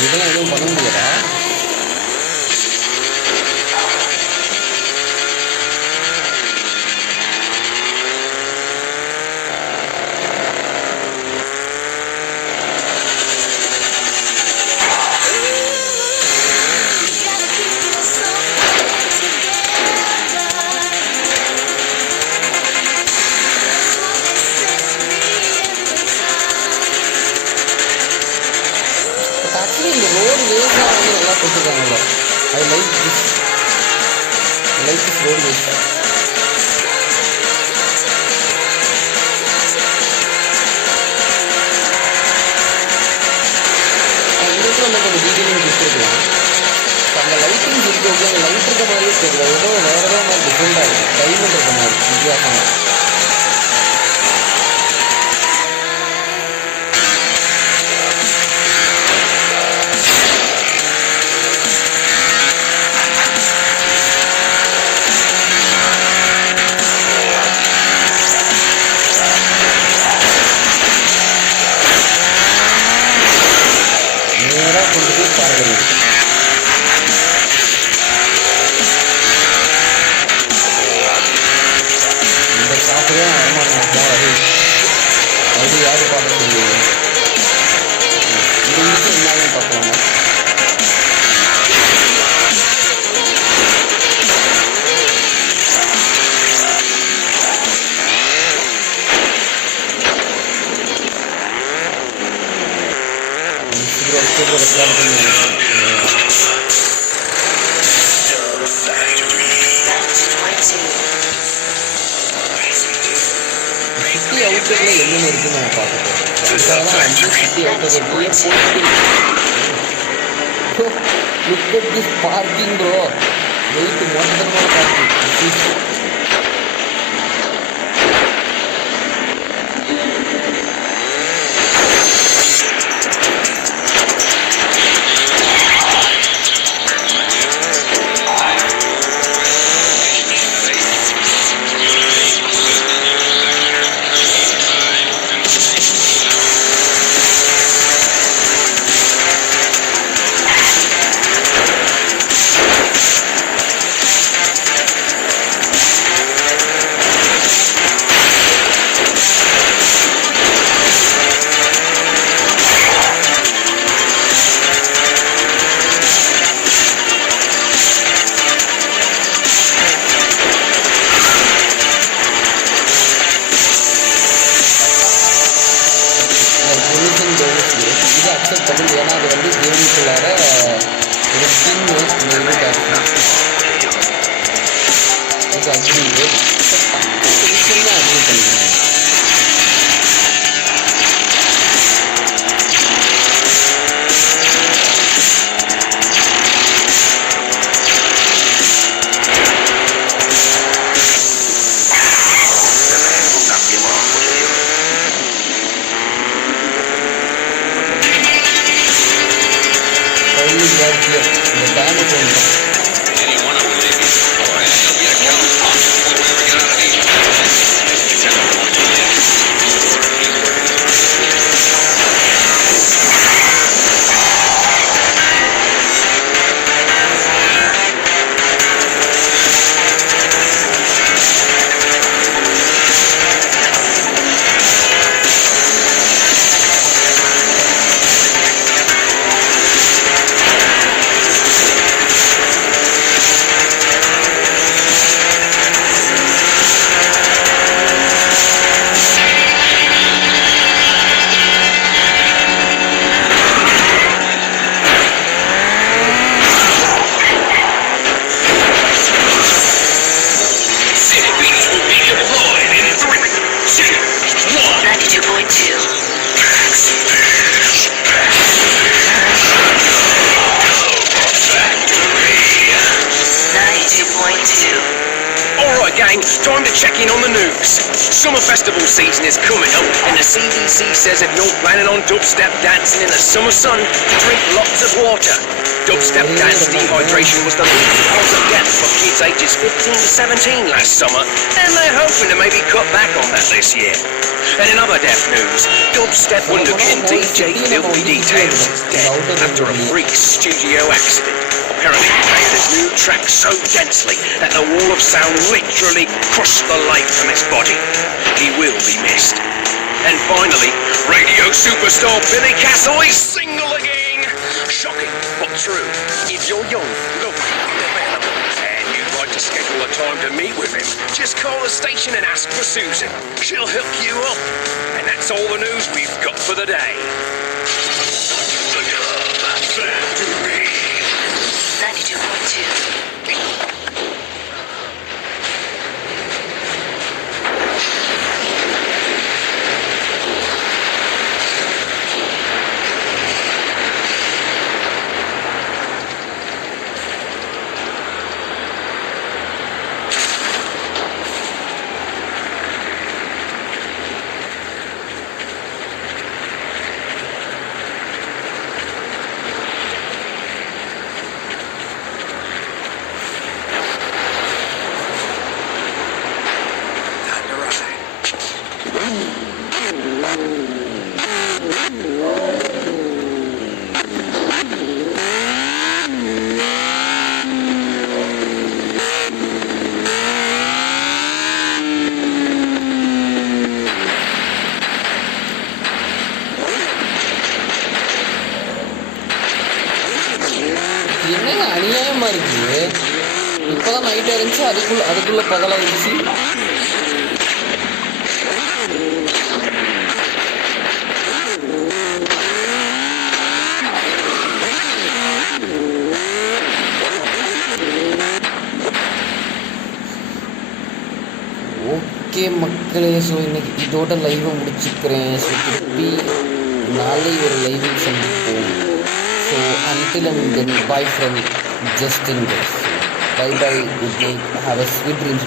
இதெல்லாம் எதுவும் பண்ண முடியாதா? இந்த ரோடு வேஸாக வந்து நல்லா போட்டுருக்காங்களோ. I like this road ways. எங்களுக்கு வந்து கொஞ்சம் டீட்டெயிலிங் கொடுத்துருக்கலாம். அந்த லைட்டிங்ஸ் இருக்கு, ஓகே, அந்த லைட் இருக்க மாதிரியே தெரியல, ஏதோ வேறு ஏதோ மாதிரி டிஃப்ரெண்டாக இருக்கும், டைமண்ட் இருக்க மாதிரி வித்தியாசமாக. கொண்டு போய் பாருங்கள். இந்த சாப்பிடவே அவமானமா அது யாரு பார்க்க முடியும்? இந்த விஷயம் என்னாலும் பார்க்கலாமா? சிட்டி அவுட்டர்ல என்னென்ன இருக்குன்னு நம்ம பார்த்துட்டோம். சிட்டி அவுட்டர்லேயே look at this parking bro. Wait மொத்தமான பார்க்கிங். ஏன்னா அது வந்து கேமுக்குள்ளார ஒரு ஸ்கின் இது அக்ரி பண்ணிக்கணும். Time to check in on the news. Summer festival season is coming up, and the CDC says if you're planning on dubstep dancing in the summer sun, drink lots of water. Dubstep dance dehydration was the leading cause of death for kids ages 15 to 17 last summer, and they're hoping to maybe cut back on that this year. And in other death news, dubstep wonderkid DJ Filthy Details is dead after a freak studio accident. Apparently he played his new track so densely that the wall of sound literally crushed the life from his body. He will be missed. And finally, radio superstar Billy Cassoy's single again. Shocking, but true. If you're young, lovely, available, and you'd like to schedule a time to meet with him, just call the station and ask for Susan. She'll hook you up. And that's all the news we've got for the day. The Club Factory. 92.2. என்னங்க அநியாயமாக இருக்குது. இப்போ தான் நைட்டாக இருந்துச்சு, அதுக்குள்ளே பகலாகிடுச்சு. ஓகே மக்களே, ஸோ இன்னைக்கு இதோட லைவை முடிச்சுக்கிறேன். ஸோ திருப்பி நாளை ஒரு லைவில் சந்திப்போம். So until and then, bye from Justin. Bye bye, good night, have a sweet dreams.